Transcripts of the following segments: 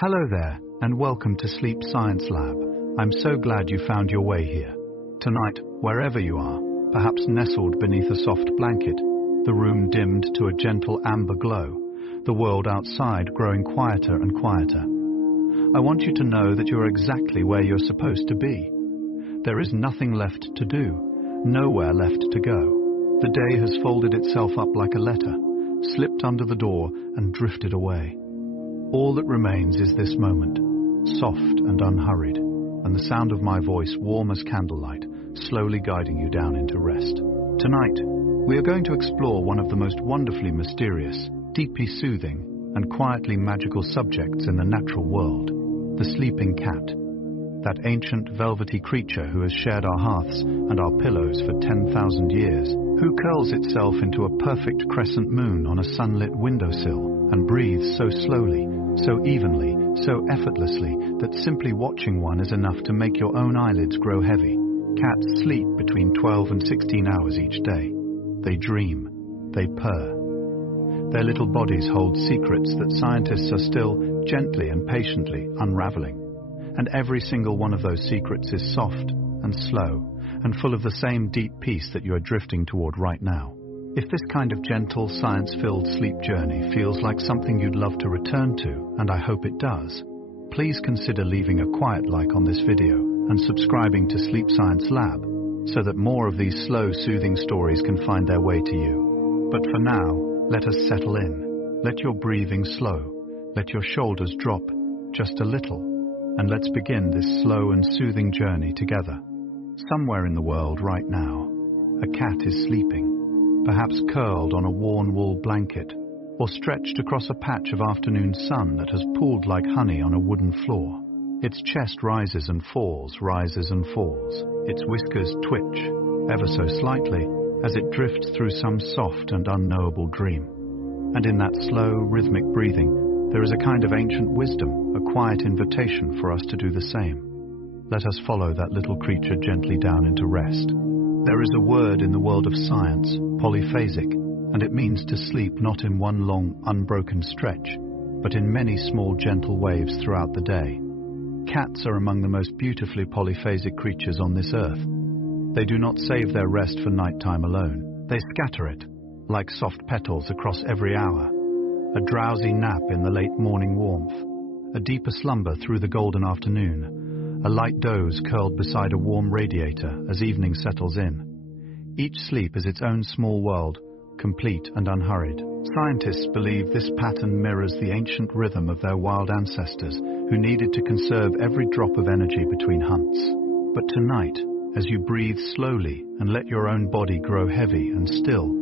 Hello there, and welcome to Sleep Science Lab. I'm so glad you found your way here. Tonight, wherever you are, perhaps nestled beneath a soft blanket, the room dimmed to a gentle amber glow, the world outside growing quieter and quieter, I want you to know that you're exactly where you're supposed to be. There is nothing left to do, nowhere left to go. The day has folded itself up like a letter, slipped under the door and drifted away. All that remains is this moment, soft and unhurried, and the sound of my voice warm as candlelight, slowly guiding you down into rest. Tonight, we are going to explore one of the most wonderfully mysterious, deeply soothing, and quietly magical subjects in the natural world, the sleeping cat. That ancient velvety creature who has shared our hearths and our pillows for 10,000 years, who curls itself into a perfect crescent moon on a sunlit windowsill and breathes so slowly, so evenly, so effortlessly that simply watching one is enough to make your own eyelids grow heavy. Cats sleep between 12 and 16 hours each day. They dream. They purr. Their little bodies hold secrets that scientists are still gently and patiently unraveling. And every single one of those secrets is soft and slow and full of the same deep peace that you are drifting toward right now. If this kind of gentle, science-filled sleep journey feels like something you'd love to return to, and I hope it does, please consider leaving a quiet like on this video and subscribing to Sleep Science Lab so that more of these slow, soothing stories can find their way to you. But for now, let us settle in. Let your breathing slow. Let your shoulders drop just a little. And let's begin this slow and soothing journey together. Somewhere in the world right now, a cat is sleeping, perhaps curled on a worn wool blanket, or stretched across a patch of afternoon sun that has pooled like honey on a wooden floor. Its chest rises and falls, rises and falls. Its whiskers twitch, ever so slightly, as it drifts through some soft and unknowable dream. And in that slow, rhythmic breathing, there is a kind of ancient wisdom, a quiet invitation for us to do the same. Let us follow that little creature gently down into rest. There is a word in the world of science, polyphasic, and it means to sleep not in one long, unbroken stretch, but in many small, gentle waves throughout the day. Cats are among the most beautifully polyphasic creatures on this earth. They do not save their rest for nighttime alone. They scatter it, like soft petals across every hour. A drowsy nap in the late morning warmth, a deeper slumber through the golden afternoon, a light doze curled beside a warm radiator as evening settles in. Each sleep is its own small world, complete and unhurried. Scientists believe this pattern mirrors the ancient rhythm of their wild ancestors who needed to conserve every drop of energy between hunts. But tonight, as you breathe slowly and let your own body grow heavy and still,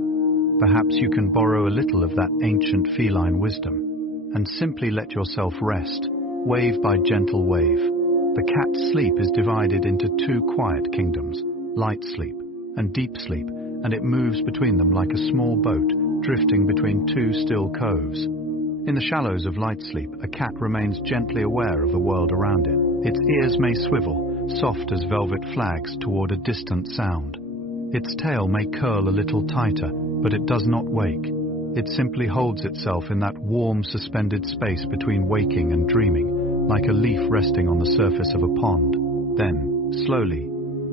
perhaps you can borrow a little of that ancient feline wisdom and simply let yourself rest, wave by gentle wave. The cat's sleep is divided into two quiet kingdoms, light sleep and deep sleep, and it moves between them like a small boat drifting between two still coves. In the shallows of light sleep, a cat remains gently aware of the world around it. Its ears may swivel, soft as velvet flags, toward a distant sound. Its tail may curl a little tighter, but it does not wake. It simply holds itself in that warm, suspended space between waking and dreaming, like a leaf resting on the surface of a pond. Then, slowly,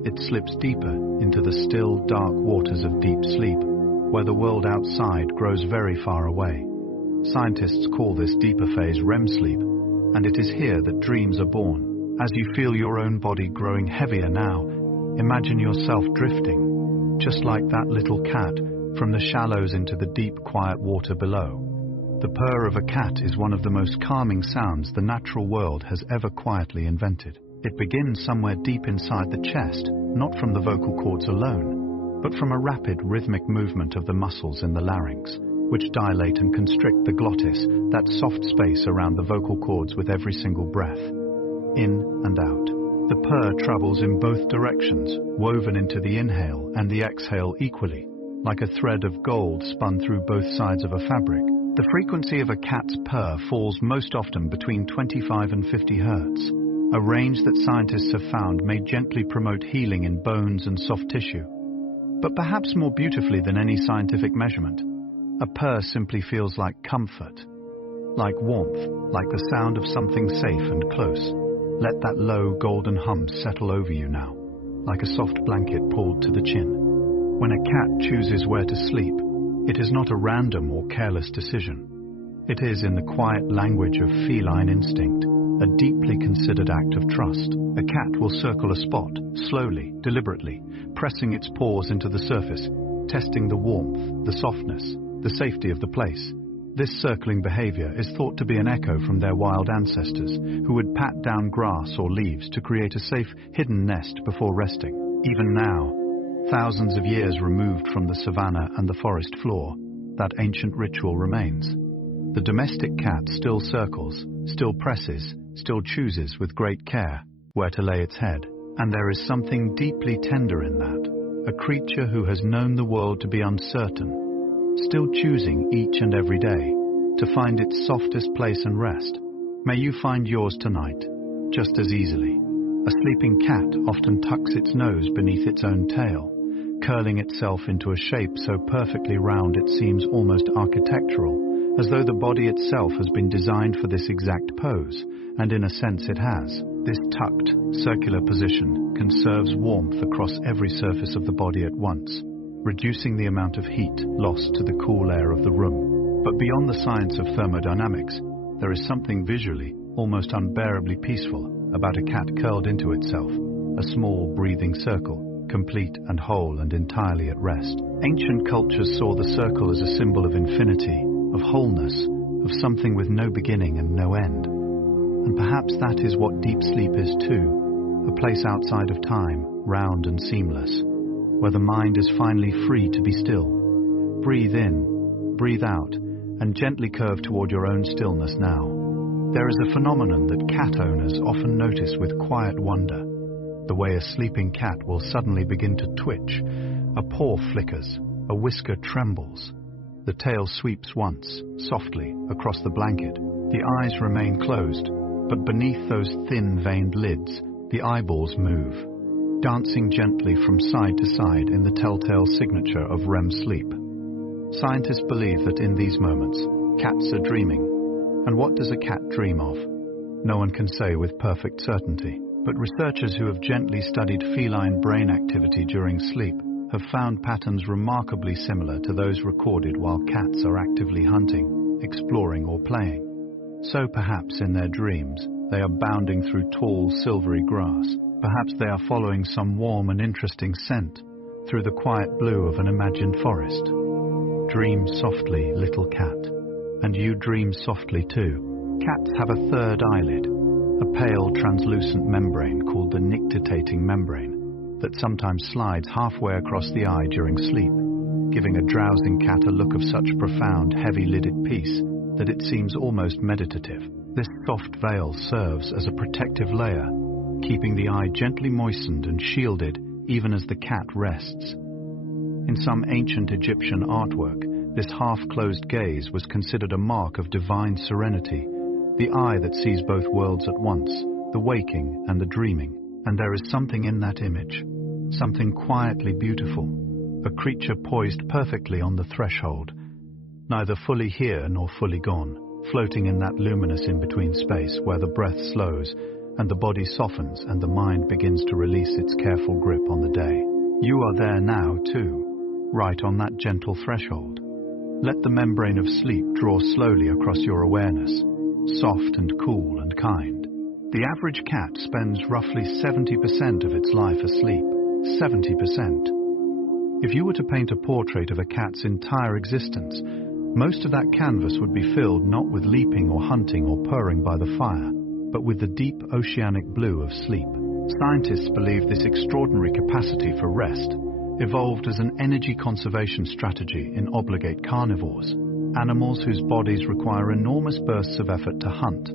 it slips deeper into the still, dark waters of deep sleep, where the world outside grows very far away. Scientists call this deeper phase REM sleep, and it is here that dreams are born. As you feel your own body growing heavier now, imagine yourself drifting, just like that little cat, from the shallows into the deep, quiet water below. The purr of a cat is one of the most calming sounds the natural world has ever quietly invented. It begins somewhere deep inside the chest, not from the vocal cords alone, but from a rapid, rhythmic movement of the muscles in the larynx, which dilate and constrict the glottis, that soft space around the vocal cords with every single breath. In and out. The purr travels in both directions, woven into the inhale and the exhale equally, like a thread of gold spun through both sides of a fabric. The frequency of a cat's purr falls most often between 25 and 50 hertz, a range that scientists have found may gently promote healing in bones and soft tissue. But perhaps more beautifully than any scientific measurement, a purr simply feels like comfort, like warmth, like the sound of something safe and close. Let that low golden hum settle over you now, like a soft blanket pulled to the chin. When a cat chooses where to sleep, it is not a random or careless decision. It is, in the quiet language of feline instinct, a deeply considered act of trust. A cat will circle a spot, slowly, deliberately, pressing its paws into the surface, testing the warmth, the softness, the safety of the place. This circling behavior is thought to be an echo from their wild ancestors, who would pat down grass or leaves to create a safe, hidden nest before resting. Even now, thousands of years removed from the savanna and the forest floor, that ancient ritual remains. The domestic cat still circles, still presses, still chooses with great care where to lay its head. And there is something deeply tender in that. A creature who has known the world to be uncertain, still choosing each and every day to find its softest place and rest. May you find yours tonight, just as easily. A sleeping cat often tucks its nose beneath its own tail, curling itself into a shape so perfectly round it seems almost architectural, as though the body itself has been designed for this exact pose, and in a sense it has. This tucked, circular position conserves warmth across every surface of the body at once, reducing the amount of heat lost to the cool air of the room. But beyond the science of thermodynamics, there is something visually, almost unbearably peaceful about a cat curled into itself, a small breathing circle, complete and whole and entirely at rest. Ancient cultures saw the circle as a symbol of infinity, of wholeness, of something with no beginning and no end. And perhaps that is what deep sleep is too, a place outside of time, round and seamless, where the mind is finally free to be still. Breathe in, breathe out, and gently curve toward your own stillness now. There is a phenomenon that cat owners often notice with quiet wonder, the way a sleeping cat will suddenly begin to twitch. A paw flickers, a whisker trembles. The tail sweeps once, softly, across the blanket. The eyes remain closed, but beneath those thin-veined lids, the eyeballs move, dancing gently from side to side in the telltale signature of REM sleep. Scientists believe that in these moments, cats are dreaming. And what does a cat dream of? No one can say with perfect certainty, but researchers who have gently studied feline brain activity during sleep have found patterns remarkably similar to those recorded while cats are actively hunting, exploring or playing. So perhaps in their dreams, they are bounding through tall, silvery grass. Perhaps they are following some warm and interesting scent through the quiet blue of an imagined forest. Dream softly, little cat. And you dream softly too. Cats have a third eyelid, a pale translucent membrane called the nictitating membrane that sometimes slides halfway across the eye during sleep, giving a drowsing cat a look of such profound, heavy-lidded peace that it seems almost meditative. This soft veil serves as a protective layer, keeping the eye gently moistened and shielded even as the cat rests. In some ancient Egyptian artwork, this half-closed gaze was considered a mark of divine serenity, the eye that sees both worlds at once, the waking and the dreaming. And there is something in that image, something quietly beautiful, a creature poised perfectly on the threshold, neither fully here nor fully gone, floating in that luminous in-between space where the breath slows and the body softens and the mind begins to release its careful grip on the day. You are there now too, right on that gentle threshold. Let the membrane of sleep draw slowly across your awareness, soft and cool and kind. The average cat spends roughly 70% of its life asleep. 70%. If you were to paint a portrait of a cat's entire existence, most of that canvas would be filled not with leaping or hunting or purring by the fire, but with the deep oceanic blue of sleep. Scientists believe this extraordinary capacity for rest evolved as an energy conservation strategy in obligate carnivores, animals whose bodies require enormous bursts of effort to hunt,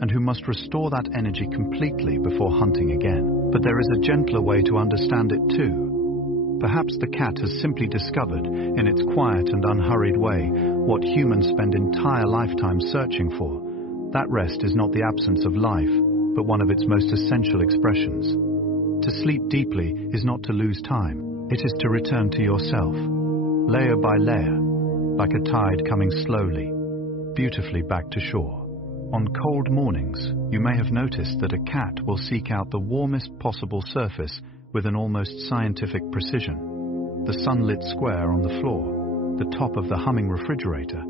and who must restore that energy completely before hunting again. But there is a gentler way to understand it too. Perhaps the cat has simply discovered, in its quiet and unhurried way, what humans spend entire lifetimes searching for. That rest is not the absence of life, but one of its most essential expressions. To sleep deeply is not to lose time. It is to return to yourself, layer by layer, like a tide coming slowly, beautifully back to shore. On cold mornings, you may have noticed that a cat will seek out the warmest possible surface with an almost scientific precision. The sunlit square on the floor, the top of the humming refrigerator,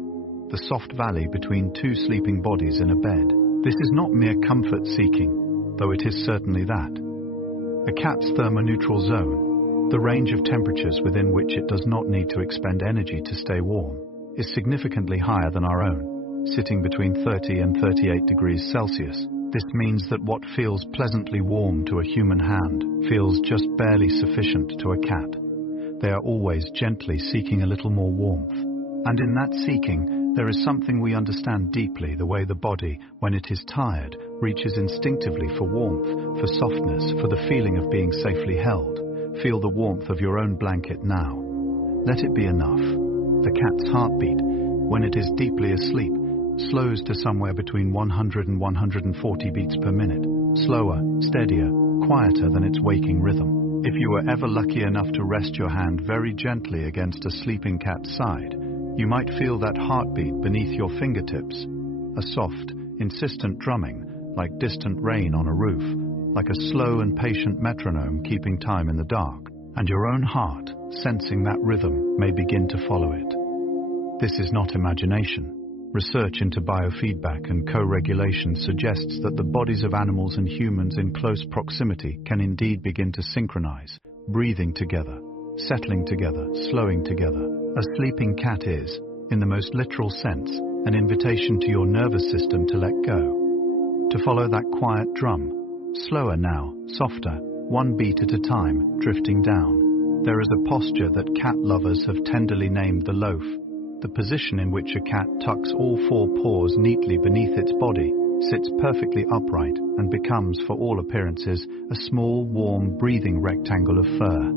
the soft valley between two sleeping bodies in a bed. This is not mere comfort seeking, though it is certainly that. A cat's thermoneutral zone, the range of temperatures within which it does not need to expend energy to stay warm, is significantly higher than our own, sitting between 30 and 38 degrees Celsius. This means that what feels pleasantly warm to a human hand feels just barely sufficient to a cat. They are always gently seeking a little more warmth. And in that seeking, there is something we understand deeply, the way the body, when it is tired, reaches instinctively for warmth, for softness, for the feeling of being safely held. Feel the warmth of your own blanket now. Let it be enough. The cat's heartbeat, when it is deeply asleep, slows to somewhere between 100 and 140 beats per minute, slower, steadier, quieter than its waking rhythm. If you were ever lucky enough to rest your hand very gently against a sleeping cat's side, you might feel that heartbeat beneath your fingertips, a soft, insistent drumming, like distant rain on a roof, like a slow and patient metronome keeping time in the dark, and your own heart, sensing that rhythm, may begin to follow it. This is not imagination. Research into biofeedback and co-regulation suggests that the bodies of animals and humans in close proximity can indeed begin to synchronize, breathing together, settling together, slowing together. A sleeping cat is, in the most literal sense, an invitation to your nervous system to let go, to follow that quiet drum, slower now, softer, one beat at a time, drifting down. There is a posture that cat lovers have tenderly named the loaf, the position in which a cat tucks all four paws neatly beneath its body, sits perfectly upright, and becomes, for all appearances, a small, warm, breathing rectangle of fur.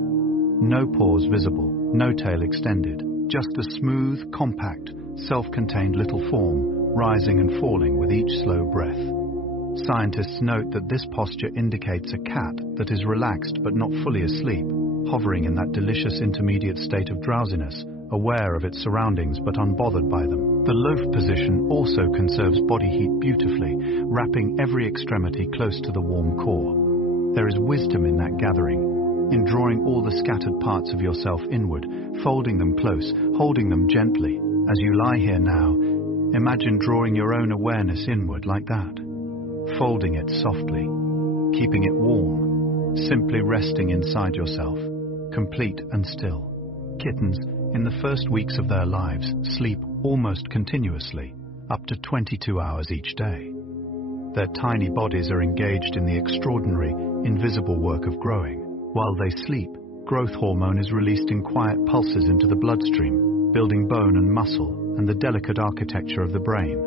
No paws visible, no tail extended, just a smooth, compact, self-contained little form, rising and falling with each slow breath. Scientists note that this posture indicates a cat that is relaxed but not fully asleep, hovering in that delicious intermediate state of drowsiness, aware of its surroundings but unbothered by them. The loaf position also conserves body heat beautifully, wrapping every extremity close to the warm core. There is wisdom in that gathering, in drawing all the scattered parts of yourself inward, folding them close, holding them gently. As you lie here now, imagine drawing your own awareness inward like that, folding it softly, keeping it warm, simply resting inside yourself, complete and still. Kittens, in the first weeks of their lives, sleep almost continuously, up to 22 hours each day. Their tiny bodies are engaged in the extraordinary, invisible work of growing. While they sleep, growth hormone is released in quiet pulses into the bloodstream, building bone and muscle and the delicate architecture of the brain.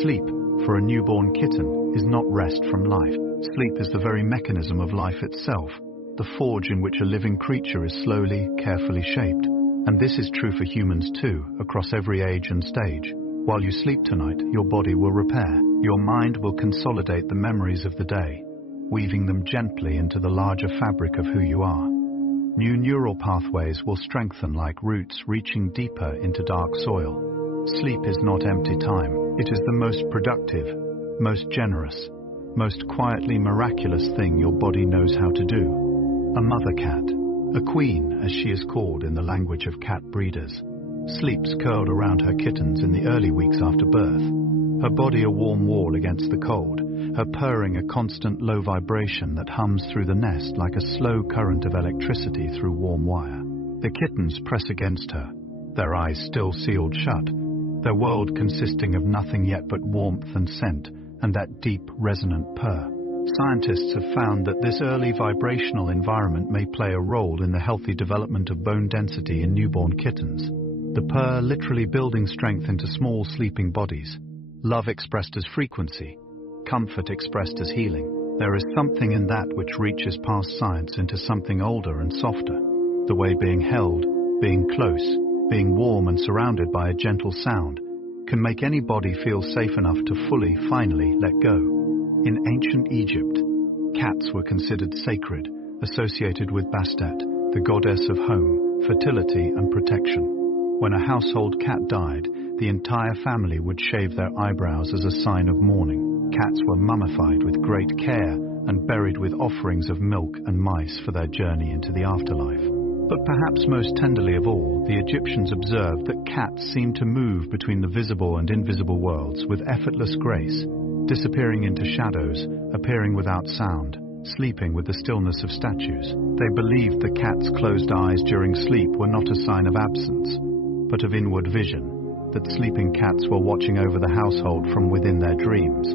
Sleep, for a newborn kitten, is not rest from life. Sleep is the very mechanism of life itself, the forge in which a living creature is slowly, carefully shaped. And this is true for humans too, across every age and stage. While you sleep tonight, your body will repair. Your mind will consolidate the memories of the day, weaving them gently into the larger fabric of who you are. New neural pathways will strengthen like roots reaching deeper into dark soil. Sleep is not empty time. It is the most productive, most generous, most quietly miraculous thing your body knows how to do. A mother cat, a queen, as she is called in the language of cat breeders, sleeps curled around her kittens in the early weeks after birth, her body a warm wall against the cold, her purring a constant low vibration that hums through the nest like a slow current of electricity through warm wire. The kittens press against her, their eyes still sealed shut, their world consisting of nothing yet but warmth and scent and that deep, resonant purr. Scientists have found that this early vibrational environment may play a role in the healthy development of bone density in newborn kittens. The purr literally building strength into small sleeping bodies, love expressed as frequency, comfort expressed as healing. There is something in that which reaches past science into something older and softer. The way being held, being close, being warm and surrounded by a gentle sound can make any body feel safe enough to fully, finally let go. In ancient Egypt, cats were considered sacred, associated with Bastet, the goddess of home, fertility and protection. When a household cat died, the entire family would shave their eyebrows as a sign of mourning. Cats were mummified with great care and buried with offerings of milk and mice for their journey into the afterlife. But perhaps most tenderly of all, the Egyptians observed that cats seemed to move between the visible and invisible worlds with effortless grace, disappearing into shadows, appearing without sound, sleeping with the stillness of statues. They believed the cat's closed eyes during sleep were not a sign of absence, but of inward vision, that sleeping cats were watching over the household from within their dreams,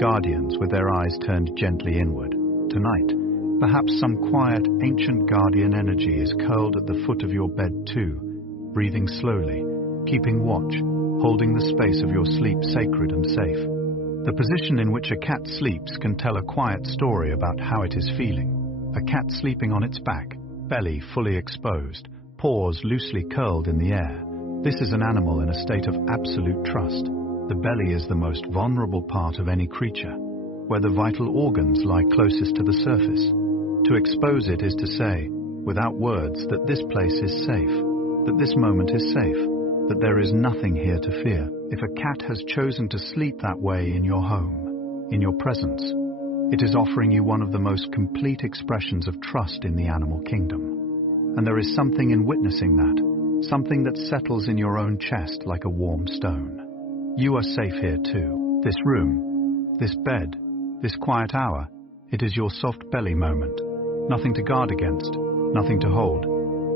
guardians with their eyes turned gently inward. Tonight, perhaps some quiet, ancient guardian energy is curled at the foot of your bed too, breathing slowly, keeping watch, holding the space of your sleep sacred and safe. The position in which a cat sleeps can tell a quiet story about how it is feeling. A cat sleeping on its back, belly fully exposed, paws loosely curled in the air. This is an animal in a state of absolute trust. The belly is the most vulnerable part of any creature, where the vital organs lie closest to the surface. To expose it is to say, without words, that this place is safe, that this moment is safe, that there is nothing here to fear. If a cat has chosen to sleep that way in your home, in your presence, it is offering you one of the most complete expressions of trust in the animal kingdom. And there is something in witnessing that, something that settles in your own chest like a warm stone. You are safe here too. This room, this bed, this quiet hour, it is your soft belly moment. Nothing to guard against, nothing to hold,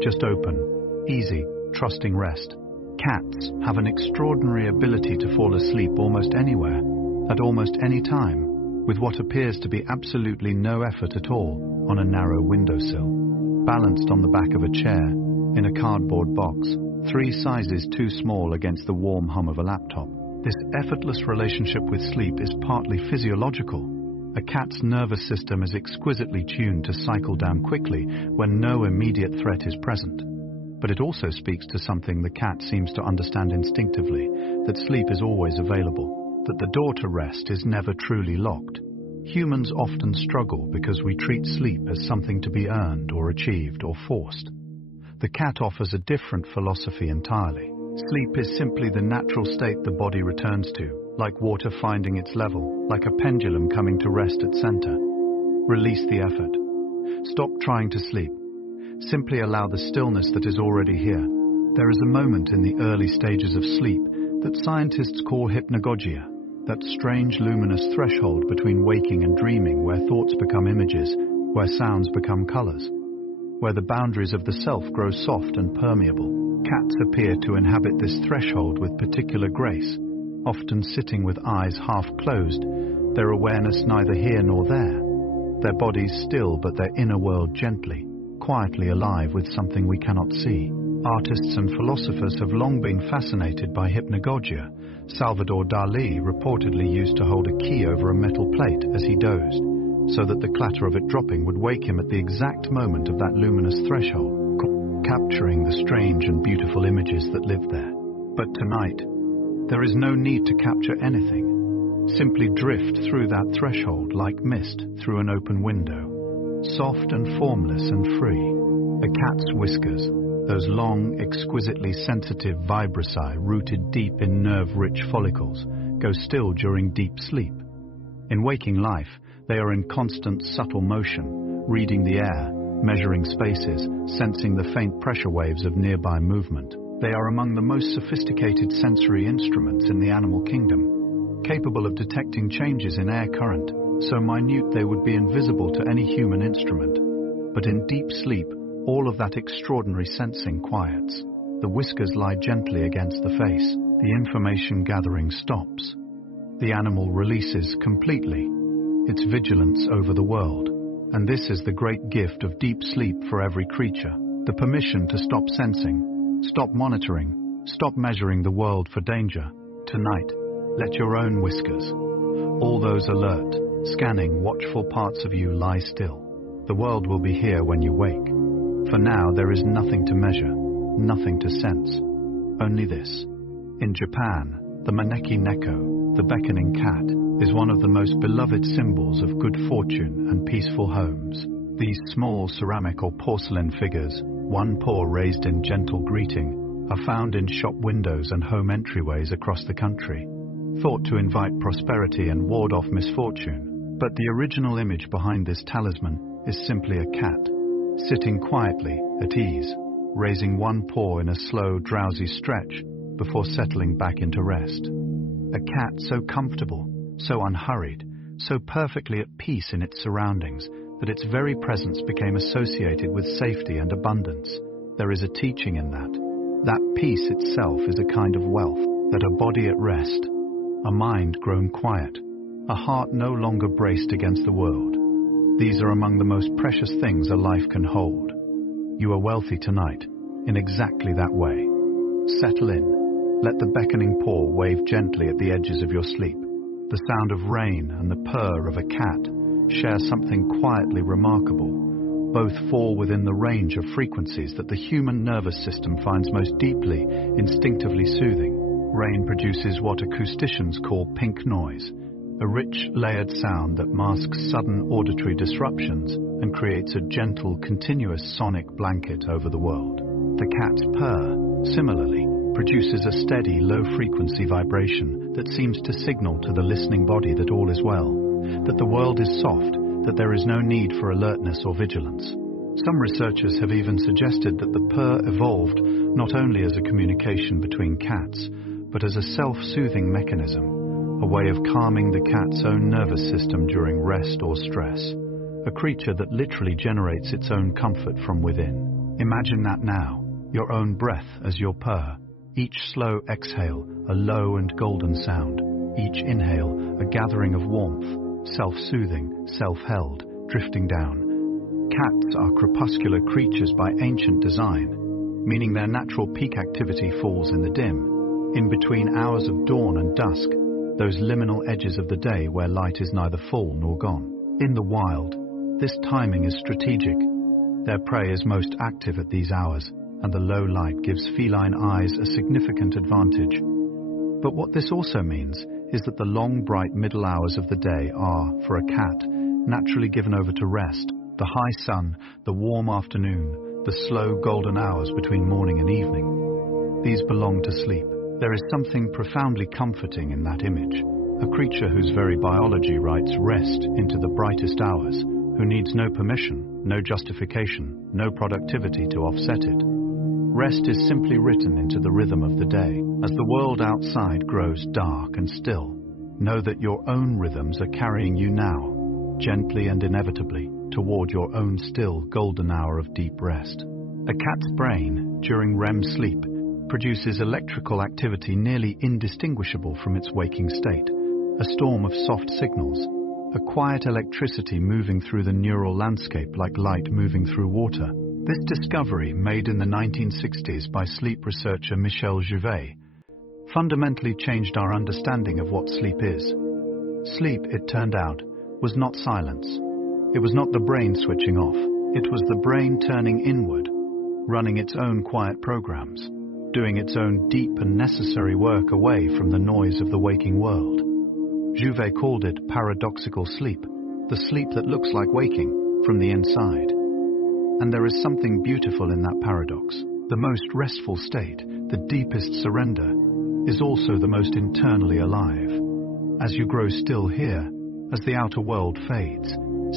just open, easy, trusting rest. Cats have an extraordinary ability to fall asleep almost anywhere, at almost any time, with what appears to be absolutely no effort at all, on a narrow windowsill, balanced on the back of a chair, in a cardboard box, 3 sizes too small against the warm hum of a laptop. This effortless relationship with sleep is partly physiological. A cat's nervous system is exquisitely tuned to cycle down quickly when no immediate threat is present. But it also speaks to something the cat seems to understand instinctively, that sleep is always available, that the door to rest is never truly locked. Humans often struggle because we treat sleep as something to be earned or achieved or forced. The cat offers a different philosophy entirely. Sleep is simply the natural state the body returns to, like water finding its level, like a pendulum coming to rest at center. Release the effort. Stop trying to sleep. Simply allow the stillness that is already here. There is a moment in the early stages of sleep that scientists call hypnagogia, that strange luminous threshold between waking and dreaming where thoughts become images, where sounds become colors, where the boundaries of the self grow soft and permeable. Cats appear to inhabit this threshold with particular grace, often sitting with eyes half closed, their awareness neither here nor there, their bodies still but their inner world gently, quietly alive with something we cannot see. Artists and philosophers have long been fascinated by hypnagogia. Salvador Dali reportedly used to hold a key over a metal plate as he dozed, so that the clatter of it dropping would wake him at the exact moment of that luminous threshold, capturing the strange and beautiful images that live there. But tonight, there is no need to capture anything. Simply drift through that threshold like mist through an open window. Soft and formless and free, a cat's whiskers, those long, exquisitely sensitive vibrissae rooted deep in nerve-rich follicles, go still during deep sleep. In waking life, they are in constant subtle motion, reading the air, measuring spaces, sensing the faint pressure waves of nearby movement. They are among the most sophisticated sensory instruments in the animal kingdom, capable of detecting changes in air current, so minute they would be invisible to any human instrument. But in deep sleep, all of that extraordinary sensing quiets. The whiskers lie gently against the face. The information gathering stops. The animal releases completely its vigilance over the world. And this is the great gift of deep sleep for every creature, the permission to stop sensing, stop monitoring, stop measuring the world for danger. Tonight, let your own whiskers, all those alert, scanning, watchful parts of you lie still. The world will be here when you wake. For now, there is nothing to measure, nothing to sense, only this. In Japan, the maneki neko, the beckoning cat, is one of the most beloved symbols of good fortune and peaceful homes. These small ceramic or porcelain figures, one paw raised in gentle greeting, are found in shop windows and home entryways across the country, thought to invite prosperity and ward off misfortune. But the original image behind this talisman is simply a cat, sitting quietly, at ease, raising one paw in a slow, drowsy stretch before settling back into rest. A cat so comfortable, so unhurried, so perfectly at peace in its surroundings that its very presence became associated with safety and abundance. There is a teaching in that. That peace itself is a kind of wealth, that a body at rest, a mind grown quiet, a heart no longer braced against the world. These are among the most precious things a life can hold. You are wealthy tonight, in exactly that way. Settle in. Let the beckoning paw wave gently at the edges of your sleep. The sound of rain and the purr of a cat share something quietly remarkable. Both fall within the range of frequencies that the human nervous system finds most deeply, instinctively soothing. Rain produces what acousticians call pink noise, a rich, layered sound that masks sudden auditory disruptions and creates a gentle, continuous sonic blanket over the world. The cat's purr, similarly, produces a steady, low-frequency vibration that seems to signal to the listening body that all is well, that the world is soft, that there is no need for alertness or vigilance. Some researchers have even suggested that the purr evolved not only as a communication between cats, but as a self-soothing mechanism, a way of calming the cat's own nervous system during rest or stress, a creature that literally generates its own comfort from within. Imagine that now, your own breath as your purr, each slow exhale a low and golden sound, each inhale a gathering of warmth, self-soothing, self-held, drifting down. Cats are crepuscular creatures by ancient design, meaning their natural peak activity falls in the dim, in between hours of dawn and dusk, those liminal edges of the day where light is neither full nor gone. In the wild, this timing is strategic. Their prey is most active at these hours, and the low light gives feline eyes a significant advantage. But what this also means is that the long, bright middle hours of the day are, for a cat, naturally given over to rest. The high sun, the warm afternoon, the slow golden hours between morning and evening. These belong to sleep. There is something profoundly comforting in that image, a creature whose very biology writes rest into the brightest hours, who needs no permission, no justification, no productivity to offset it. Rest is simply written into the rhythm of the day. As the world outside grows dark and still, know that your own rhythms are carrying you now, gently and inevitably, toward your own still golden hour of deep rest. A cat's brain, during REM sleep, produces electrical activity nearly indistinguishable from its waking state, a storm of soft signals, a quiet electricity moving through the neural landscape like light moving through water. This discovery, made in the 1960s by sleep researcher Michel Jouvet, fundamentally changed our understanding of what sleep is. Sleep, it turned out, was not silence. It was not the brain switching off. It was the brain turning inward, running its own quiet programs, doing its own deep and necessary work away from the noise of the waking world. Jouvet called it paradoxical sleep, the sleep that looks like waking from the inside. And there is something beautiful in that paradox. The most restful state, the deepest surrender, is also the most internally alive. As you grow still here, as the outer world fades,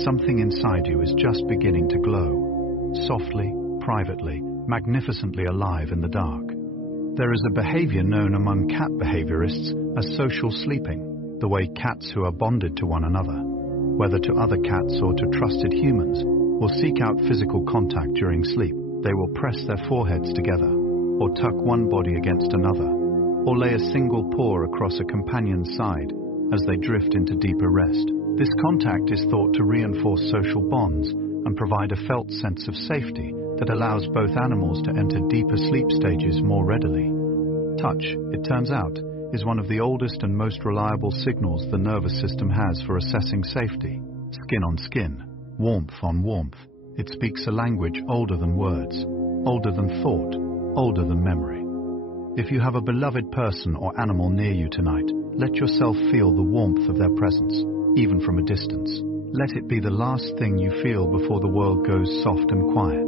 something inside you is just beginning to glow, softly, privately, magnificently alive in the dark. There is a behavior known among cat behaviorists as social sleeping, the way cats who are bonded to one another, whether to other cats or to trusted humans, will seek out physical contact during sleep. They will press their foreheads together, or tuck one body against another, or lay a single paw across a companion's side as they drift into deeper rest. This contact is thought to reinforce social bonds and provide a felt sense of safety that allows both animals to enter deeper sleep stages more readily. Touch, it turns out, is one of the oldest and most reliable signals the nervous system has for assessing safety. Skin on skin, warmth on warmth. It speaks a language older than words, older than thought, older than memory. If you have a beloved person or animal near you tonight, let yourself feel the warmth of their presence, even from a distance. Let it be the last thing you feel before the world goes soft and quiet.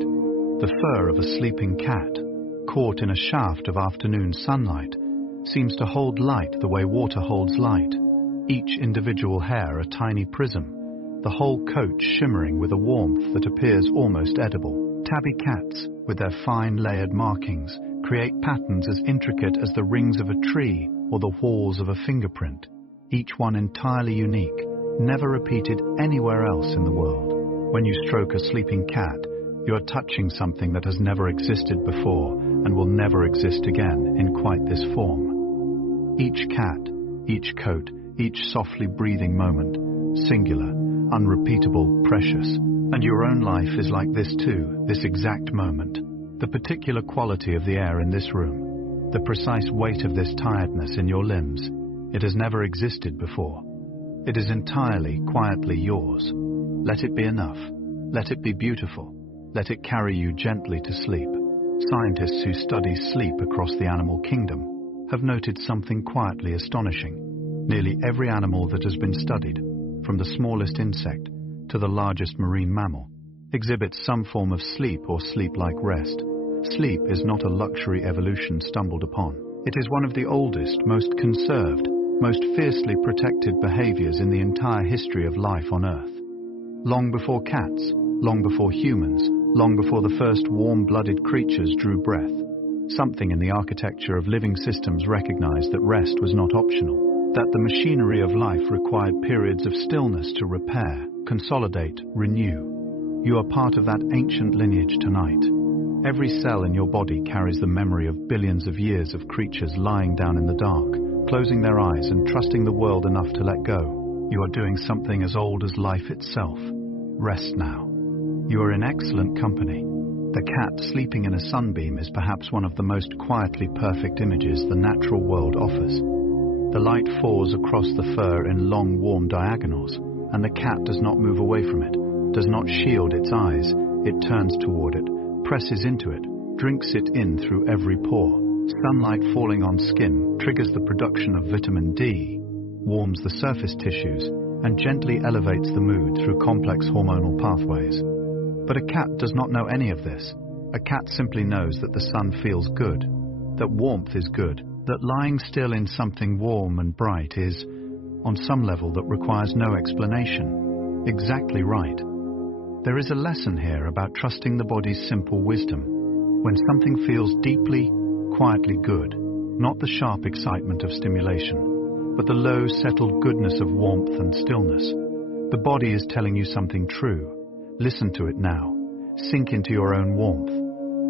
The fur of a sleeping cat, caught in a shaft of afternoon sunlight, seems to hold light the way water holds light, each individual hair a tiny prism, the whole coat shimmering with a warmth that appears almost edible. Tabby cats, with their fine layered markings, create patterns as intricate as the rings of a tree or the whorls of a fingerprint, each one entirely unique, never repeated anywhere else in the world. When you stroke a sleeping cat, you are touching something that has never existed before and will never exist again in quite this form. Each cat, each coat, each softly breathing moment, singular, unrepeatable, precious. And your own life is like this too, this exact moment. The particular quality of the air in this room, the precise weight of this tiredness in your limbs, it has never existed before. It is entirely, quietly yours. Let it be enough. Let it be beautiful. Let it carry you gently to sleep. Scientists who study sleep across the animal kingdom have noted something quietly astonishing. Nearly every animal that has been studied, from the smallest insect to the largest marine mammal, exhibits some form of sleep or sleep-like rest. Sleep is not a luxury evolution stumbled upon. It is one of the oldest, most conserved, most fiercely protected behaviors in the entire history of life on Earth. Long before cats, long before humans, long before the first warm-blooded creatures drew breath, something in the architecture of living systems recognized that rest was not optional, that the machinery of life required periods of stillness to repair, consolidate, renew. You are part of that ancient lineage tonight. Every cell in your body carries the memory of billions of years of creatures lying down in the dark, closing their eyes and trusting the world enough to let go. You are doing something as old as life itself. Rest now. You are in excellent company. The cat sleeping in a sunbeam is perhaps one of the most quietly perfect images the natural world offers. The light falls across the fur in long, warm diagonals, and the cat does not move away from it, does not shield its eyes. It turns toward it, presses into it, drinks it in through every pore. Sunlight falling on skin triggers the production of vitamin D, warms the surface tissues, and gently elevates the mood through complex hormonal pathways. But a cat does not know any of this. A cat simply knows that the sun feels good, that warmth is good, that lying still in something warm and bright is, on some level that requires no explanation, exactly right. There is a lesson here about trusting the body's simple wisdom. When something feels deeply, quietly good, not the sharp excitement of stimulation, but the low, settled goodness of warmth and stillness. The body is telling you something true. Listen to it now. Sink into your own warmth.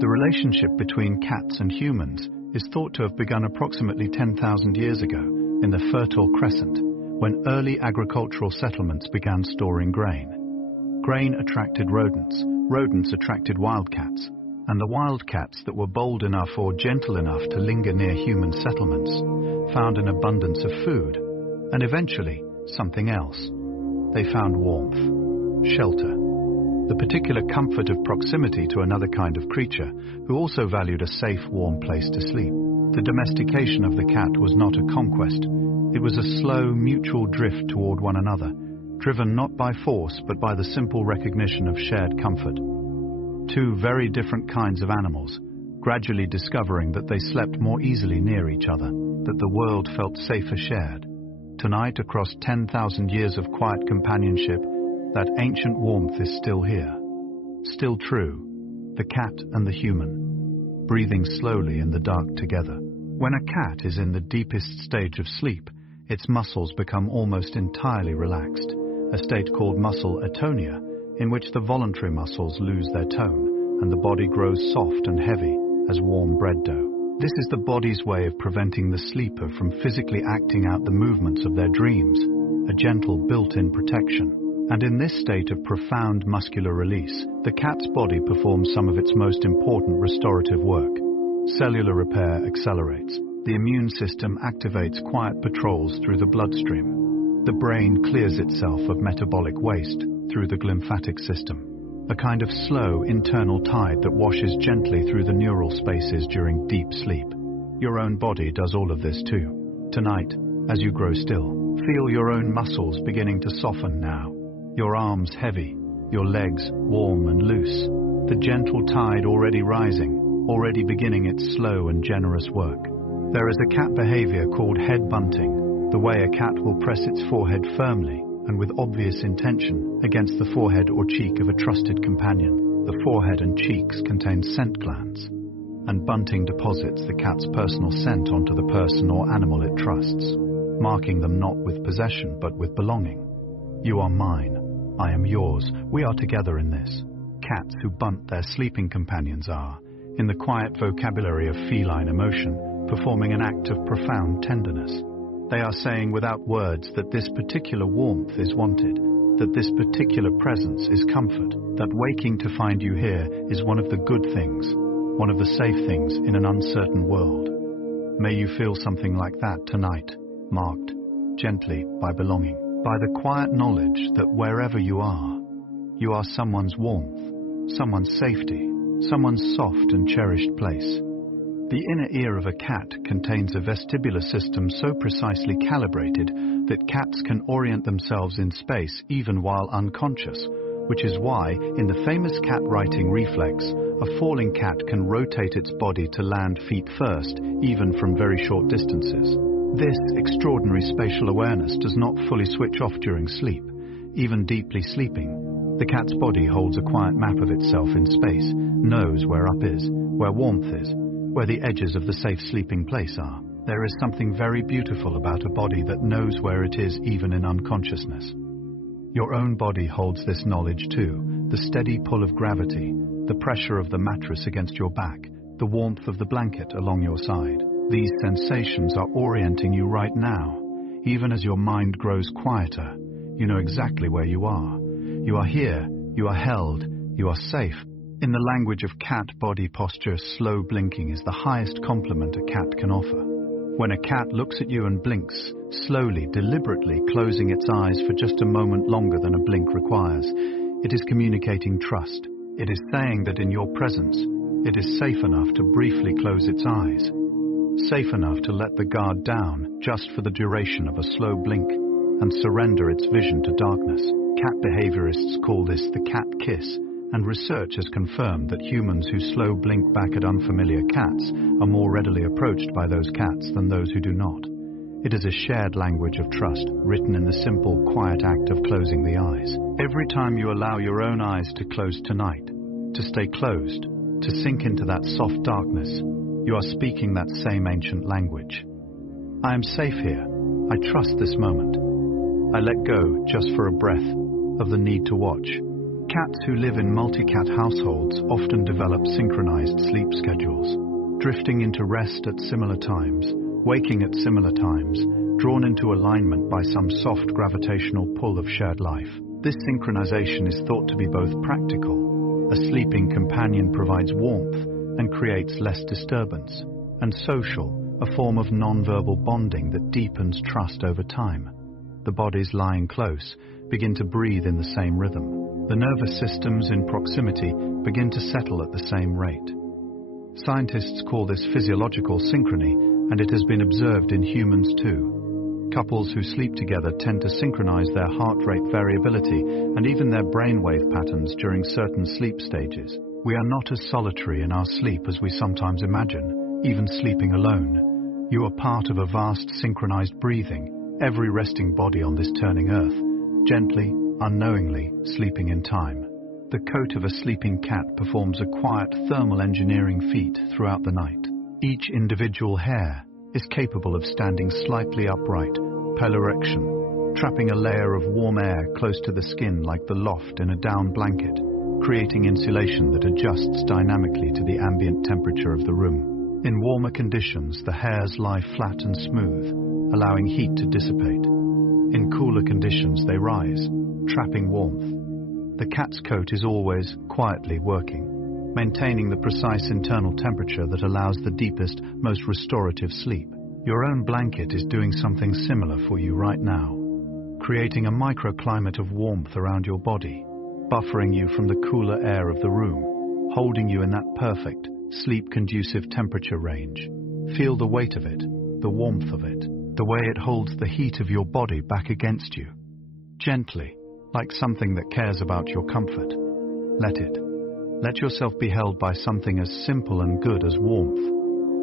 The relationship between cats and humans is thought to have begun approximately 10,000 years ago in the Fertile Crescent, when early agricultural settlements began storing grain. Grain attracted rodents, rodents attracted wildcats, and the wildcats that were bold enough or gentle enough to linger near human settlements found an abundance of food, and eventually something else. They found warmth, shelter, the particular comfort of proximity to another kind of creature who also valued a safe, warm place to sleep. The domestication of the cat was not a conquest. It was a slow, mutual drift toward one another, driven not by force but by the simple recognition of shared comfort. Two very different kinds of animals, gradually discovering that they slept more easily near each other, that the world felt safer shared. Tonight, across 10,000 years of quiet companionship, that ancient warmth is still here, still true, the cat and the human, breathing slowly in the dark together. When a cat is in the deepest stage of sleep, its muscles become almost entirely relaxed, a state called muscle atonia, in which the voluntary muscles lose their tone and the body grows soft and heavy as warm bread dough. This is the body's way of preventing the sleeper from physically acting out the movements of their dreams, a gentle built-in protection. And in this state of profound muscular release, the cat's body performs some of its most important restorative work. Cellular repair accelerates. The immune system activates quiet patrols through the bloodstream. The brain clears itself of metabolic waste through the glymphatic system, a kind of slow internal tide that washes gently through the neural spaces during deep sleep. Your own body does all of this too. Tonight, as you grow still, feel your own muscles beginning to soften now. Your arms heavy, your legs warm and loose, the gentle tide already rising. already beginning its slow and generous work. There is a cat behavior called head bunting, the way a cat will press its forehead firmly and with obvious intention against the forehead or cheek of a trusted companion. The forehead and cheeks contain scent glands, and bunting deposits the cat's personal scent onto the person or animal it trusts, marking them not with possession but with belonging. You are mine. I am yours. We are together in this. Cats who bunt their sleeping companions are, in the quiet vocabulary of feline emotion, performing an act of profound tenderness. They are saying without words that this particular warmth is wanted, that this particular presence is comfort, that waking to find you here is one of the good things, one of the safe things in an uncertain world. May you feel something like that tonight, marked gently by belonging, by the quiet knowledge that wherever you are someone's warmth, someone's safety, someone's soft and cherished place. The inner ear of a cat contains a vestibular system so precisely calibrated that cats can orient themselves in space even while unconscious, which is why, in the famous cat writing reflex, a falling cat can rotate its body to land feet first, even from very short distances. This extraordinary spatial awareness does not fully switch off during sleep, even deeply sleeping. The cat's body holds a quiet map of itself in space, knows where up is, where warmth is, where the edges of the safe sleeping place are. There is something very beautiful about a body that knows where it is even in unconsciousness. Your own body holds this knowledge too, the steady pull of gravity, the pressure of the mattress against your back, the warmth of the blanket along your side. These sensations are orienting you right now. Even as your mind grows quieter, you know exactly where you are. You are here, you are held, you are safe. In the language of cat body posture, slow blinking is the highest compliment a cat can offer. When a cat looks at you and blinks, slowly, deliberately closing its eyes for just a moment longer than a blink requires, it is communicating trust. It is saying that in your presence, it is safe enough to briefly close its eyes, safe enough to let the guard down just for the duration of a slow blink and surrender its vision to darkness. Cat behaviorists call this the cat kiss, and research has confirmed that humans who slow blink back at unfamiliar cats are more readily approached by those cats than those who do not. It is a shared language of trust, written in the simple, quiet act of closing the eyes. Every time you allow your own eyes to close tonight, to stay closed, to sink into that soft darkness, you are speaking that same ancient language. I am safe here. I trust this moment. I let go, just for a breath, of the need to watch. Cats who live in multi-cat households often develop synchronized sleep schedules, drifting into rest at similar times, waking at similar times, drawn into alignment by some soft gravitational pull of shared life. This synchronization is thought to be both practical. A sleeping companion provides warmth and creates less disturbance, and social, a form of non-verbal bonding that deepens trust over time. The bodies lying close begin to breathe in the same rhythm. The nervous systems in proximity begin to settle at the same rate. Scientists call this physiological synchrony, and it has been observed in humans too. Couples who sleep together tend to synchronize their heart rate variability and even their brainwave patterns during certain sleep stages. We are not as solitary in our sleep as we sometimes imagine, even sleeping alone. You are part of a vast synchronized breathing, every resting body on this turning earth, gently, unknowingly, sleeping in time. The coat of a sleeping cat performs a quiet thermal engineering feat throughout the night. Each individual hair is capable of standing slightly upright, pale erection, trapping a layer of warm air close to the skin like the loft in a down blanket, creating insulation that adjusts dynamically to the ambient temperature of the room. In warmer conditions, the hairs lie flat and smooth, allowing heat to dissipate. In cooler conditions, they rise, trapping warmth. The cat's coat is always quietly working, maintaining the precise internal temperature that allows the deepest, most restorative sleep. Your own blanket is doing something similar for you right now, creating a microclimate of warmth around your body, buffering you from the cooler air of the room, holding you in that perfect, sleep-conducive temperature range. Feel the weight of it, the warmth of it, the way it holds the heat of your body back against you. Gently, like something that cares about your comfort. Let it. Let yourself be held by something as simple and good as warmth.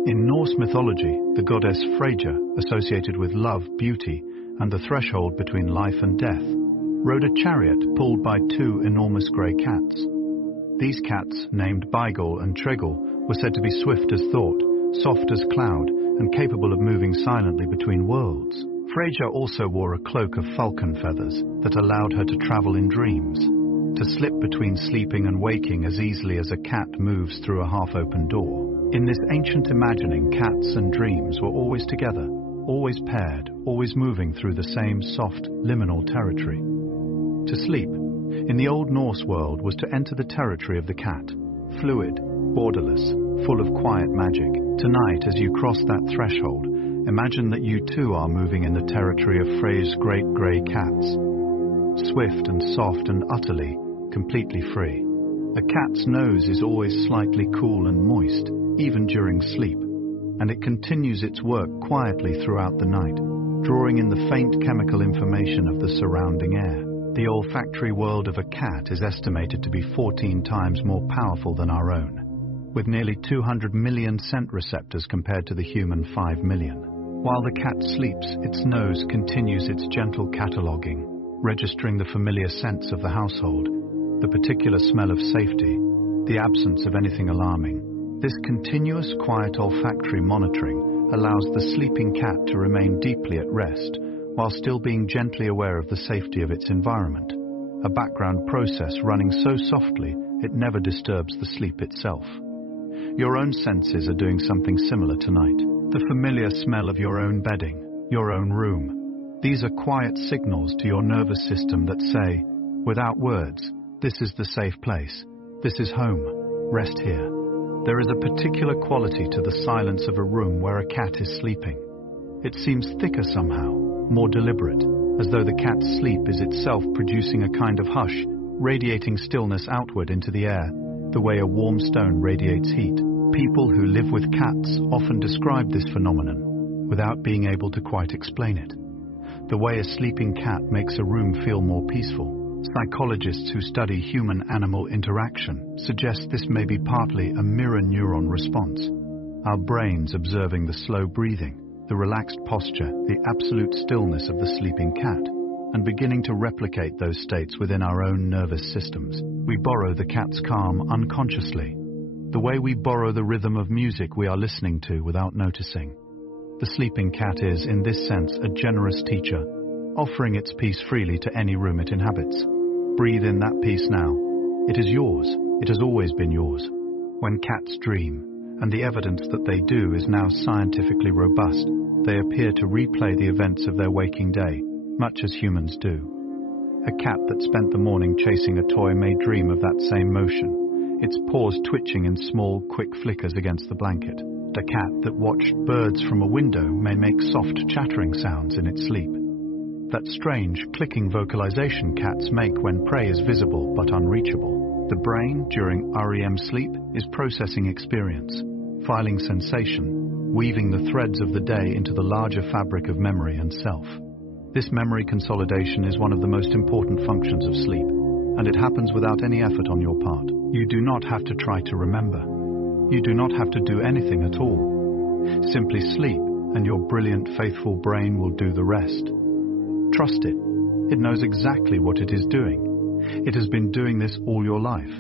In Norse mythology, the goddess Freyja, associated with love, beauty, and the threshold between life and death, rode a chariot pulled by two enormous grey cats. These cats, named Beigel and Tregel, were said to be swift as thought, soft as cloud, and capable of moving silently between worlds. Freyja also wore a cloak of falcon feathers that allowed her to travel in dreams, to slip between sleeping and waking as easily as a cat moves through a half-open door. In this ancient imagining, cats and dreams were always together, always paired, always moving through the same soft, liminal territory. To sleep, in the Old Norse world, was to enter the territory of the cat, fluid, borderless, full of quiet magic. Tonight, as you cross that threshold, imagine that you too are moving in the territory of Frey's great grey cats, swift and soft and utterly, completely free. A cat's nose is always slightly cool and moist, even during sleep, and it continues its work quietly throughout the night, drawing in the faint chemical information of the surrounding air. The olfactory world of a cat is estimated to be 14 times more powerful than our own, with nearly 200 million scent receptors compared to the human 5 million. While the cat sleeps, its nose continues its gentle cataloguing, registering the familiar scents of the household, the particular smell of safety, the absence of anything alarming. This continuous, quiet olfactory monitoring allows the sleeping cat to remain deeply at rest while still being gently aware of the safety of its environment, a background process running so softly it never disturbs the sleep itself. Your own senses are doing something similar tonight. The familiar smell of your own bedding, your own room. These are quiet signals to your nervous system that say, without words, this is the safe place, this is home, rest here. There is a particular quality to the silence of a room where a cat is sleeping. It seems thicker somehow, more deliberate, as though the cat's sleep is itself producing a kind of hush, radiating stillness outward into the air, the way a warm stone radiates heat. People who live with cats often describe this phenomenon without being able to quite explain it. The way a sleeping cat makes a room feel more peaceful. Psychologists who study human-animal interaction suggest this may be partly a mirror neuron response, our brains observing the slow breathing, the relaxed posture, the absolute stillness of the sleeping cat, and beginning to replicate those states within our own nervous systems. We borrow the cat's calm unconsciously, the way we borrow the rhythm of music we are listening to without noticing. The sleeping cat is, in this sense, a generous teacher, offering its peace freely to any room it inhabits. Breathe in that peace now. It is yours. It has always been yours. When cats dream, and the evidence that they do is now scientifically robust, they appear to replay the events of their waking day, much as humans do. A cat that spent the morning chasing a toy may dream of that same motion, its paws twitching in small, quick flickers against the blanket. A cat that watched birds from a window may make soft chattering sounds in its sleep. That strange, clicking vocalization cats make when prey is visible but unreachable. The brain, during REM sleep, is processing experience, filing sensation, weaving the threads of the day into the larger fabric of memory and self. This memory consolidation is one of the most important functions of sleep, and it happens without any effort on your part. You do not have to try to remember. You do not have to do anything at all. Simply sleep, and your brilliant, faithful brain will do the rest. Trust it. It knows exactly what it is doing. It has been doing this all your life.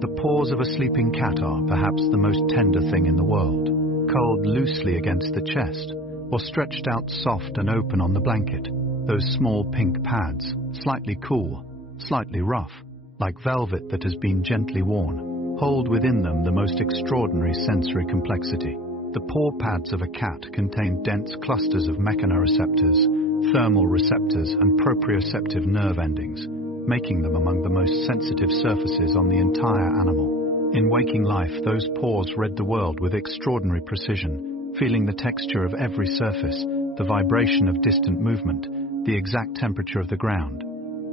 The paws of a sleeping cat are perhaps the most tender thing in the world, curled loosely against the chest, or stretched out soft and open on the blanket. Those small pink pads, slightly cool, slightly rough, like velvet that has been gently worn, hold within them the most extraordinary sensory complexity. The paw pads of a cat contain dense clusters of mechanoreceptors, thermal receptors and proprioceptive nerve endings, making them among the most sensitive surfaces on the entire animal. In waking life, those paws read the world with extraordinary precision, feeling the texture of every surface, the vibration of distant movement, the exact temperature of the ground.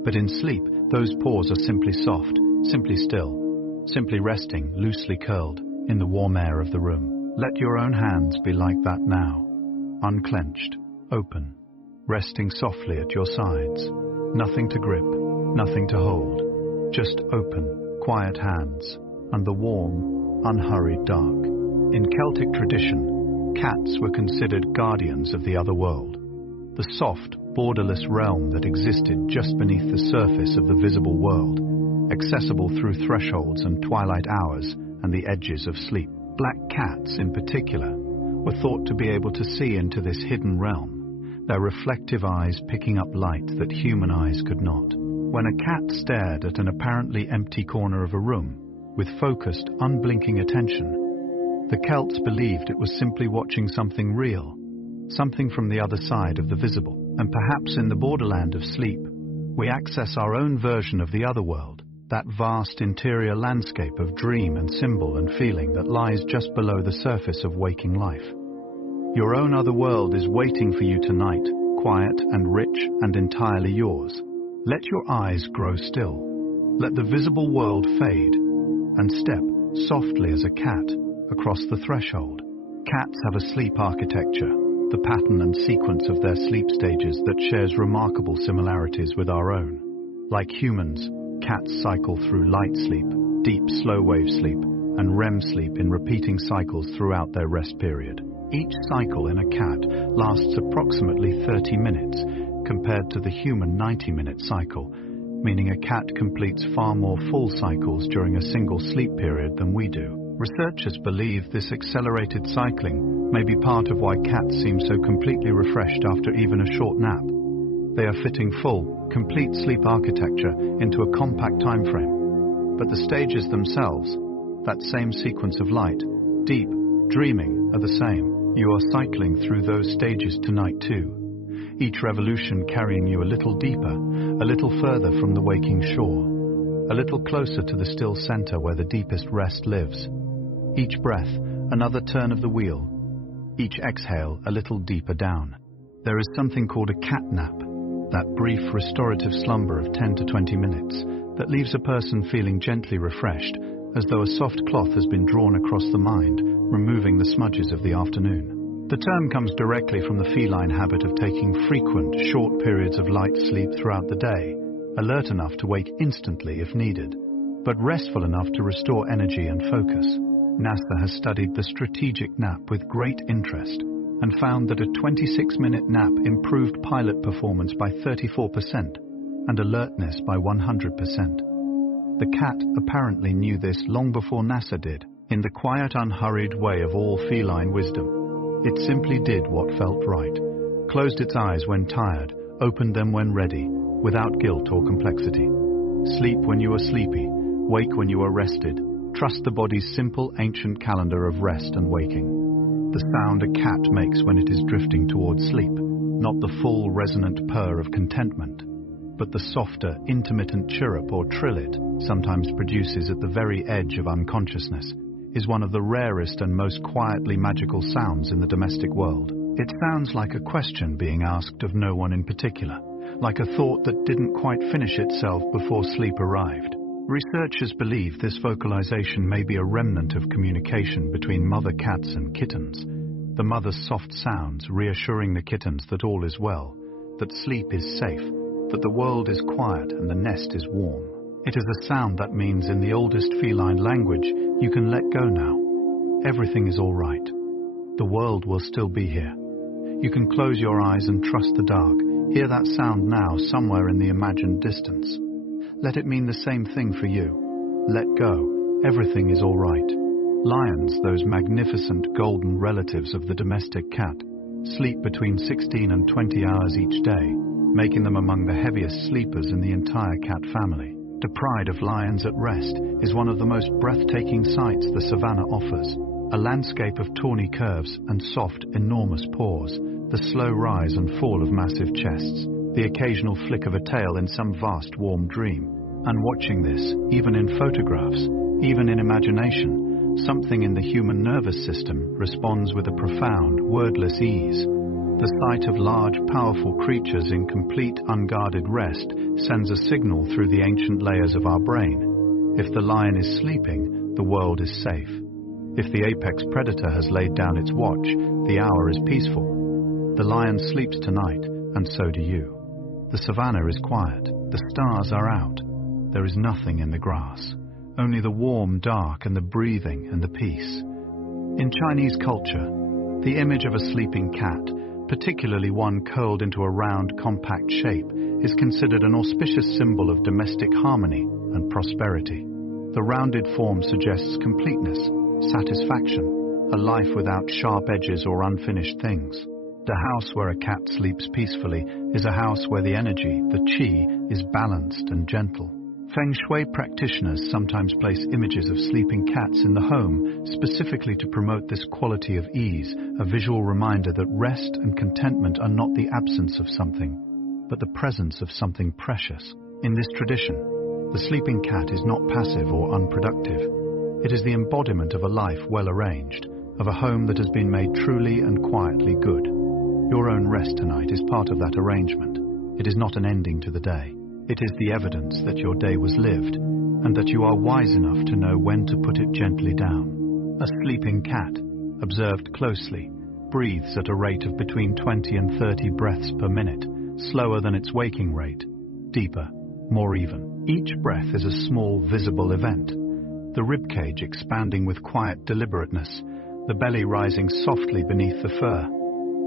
But in sleep, those paws are simply soft, simply still, simply resting, loosely curled, in the warm air of the room. Let your own hands be like that now, unclenched, open, resting softly at your sides. Nothing to grip, nothing to hold, just open, quiet hands, and the warm, unhurried dark. In Celtic tradition, cats were considered guardians of the other world, the soft, borderless realm that existed just beneath the surface of the visible world, accessible through thresholds and twilight hours and the edges of sleep. Black cats, in particular, were thought to be able to see into this hidden realm, their reflective eyes picking up light that human eyes could not. When a cat stared at an apparently empty corner of a room, with focused, unblinking attention, the Celts believed it was simply watching something real, something from the other side of the visible. And perhaps in the borderland of sleep, we access our own version of the other world, that vast interior landscape of dream and symbol and feeling that lies just below the surface of waking life. Your own other world is waiting for you tonight, quiet and rich and entirely yours. Let your eyes grow still. Let the visible world fade, and step softly as a cat across the threshold. Cats have a sleep architecture, the pattern and sequence of their sleep stages that shares remarkable similarities with our own. Like humans, cats cycle through light sleep, deep slow-wave sleep, and REM sleep in repeating cycles throughout their rest period. Each cycle in a cat lasts approximately 30 minutes, compared to the human 90-minute cycle, meaning a cat completes far more full cycles during a single sleep period than we do. Researchers believe this accelerated cycling may be part of why cats seem so completely refreshed after even a short nap. They are fitting full, complete sleep architecture into a compact time frame. But the stages themselves, that same sequence of light, deep, dreaming, are the same. You are cycling through those stages tonight too, each revolution carrying you a little deeper, a little further from the waking shore, a little closer to the still center where the deepest rest lives. Each breath, another turn of the wheel. Each exhale, a little deeper down. There is something called a cat nap, that brief restorative slumber of 10 to 20 minutes that leaves a person feeling gently refreshed, as though a soft cloth has been drawn across the mind, removing the smudges of the afternoon. The term comes directly from the feline habit of taking frequent, short periods of light sleep throughout the day, alert enough to wake instantly if needed, but restful enough to restore energy and focus. NASA has studied the strategic nap with great interest and found that a 26-minute nap improved pilot performance by 34% and alertness by 100%. The cat apparently knew this long before NASA did, in the quiet, unhurried way of all feline wisdom. It simply did what felt right, closed its eyes when tired, opened them when ready, without guilt or complexity. Sleep when you are sleepy, wake when you are rested. Trust the body's simple, ancient calendar of rest and waking. The sound a cat makes when it is drifting towards sleep, not the full, resonant purr of contentment, but the softer, intermittent chirrup or trill it sometimes produces at the very edge of unconsciousness, is one of the rarest and most quietly magical sounds in the domestic world. It sounds like a question being asked of no one in particular, like a thought that didn't quite finish itself before sleep arrived. Researchers believe this vocalization may be a remnant of communication between mother cats and kittens, the mother's soft sounds reassuring the kittens that all is well, that sleep is safe, that the world is quiet and the nest is warm. It is a sound that means in the oldest feline language, you can let go now. Everything is all right. The world will still be here. You can close your eyes and trust the dark. Hear that sound now somewhere in the imagined distance. Let it mean the same thing for you. Let go. Everything is all right. Lions, those magnificent golden relatives of the domestic cat, sleep between 16 and 20 hours each day, making them among the heaviest sleepers in the entire cat family. The pride of lions at rest is one of the most breathtaking sights the savannah offers. A landscape of tawny curves and soft, enormous paws, the slow rise and fall of massive chests, the occasional flick of a tail in some vast, warm dream. And watching this, even in photographs, even in imagination, something in the human nervous system responds with a profound, wordless ease. The sight of large, powerful creatures in complete, unguarded rest sends a signal through the ancient layers of our brain. If the lion is sleeping, the world is safe. If the apex predator has laid down its watch, the hour is peaceful. The lion sleeps tonight, and so do you. The savannah is quiet. The stars are out. There is nothing in the grass. only the warm dark and the breathing and the peace. In Chinese culture, the image of a sleeping cat, particularly one curled into a round, compact shape, is considered an auspicious symbol of domestic harmony and prosperity. The rounded form suggests completeness, satisfaction, a life without sharp edges or unfinished things. The house where a cat sleeps peacefully is a house where the energy, the qi, is balanced and gentle. Feng Shui practitioners sometimes place images of sleeping cats in the home specifically to promote this quality of ease, a visual reminder that rest and contentment are not the absence of something, but the presence of something precious. In this tradition, the sleeping cat is not passive or unproductive. It is the embodiment of a life well arranged, of a home that has been made truly and quietly good. Your own rest tonight is part of that arrangement. It is not an ending to the day. It is the evidence that your day was lived, and that you are wise enough to know when to put it gently down. A sleeping cat, observed closely, breathes at a rate of between 20 and 30 breaths per minute, slower than its waking rate, deeper, more even. Each breath is a small, visible event, the ribcage expanding with quiet deliberateness, the belly rising softly beneath the fur,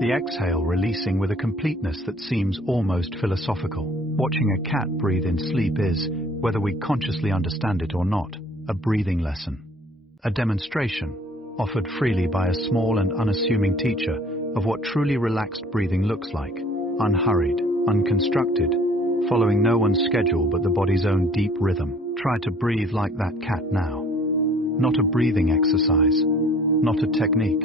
the exhale releasing with a completeness that seems almost philosophical. Watching a cat breathe in sleep is, whether we consciously understand it or not, a breathing lesson. A demonstration, offered freely by a small and unassuming teacher, of what truly relaxed breathing looks like, unhurried, unconstructed, following no one's schedule but the body's own deep rhythm. Try to breathe like that cat now. Not a breathing exercise, not a technique.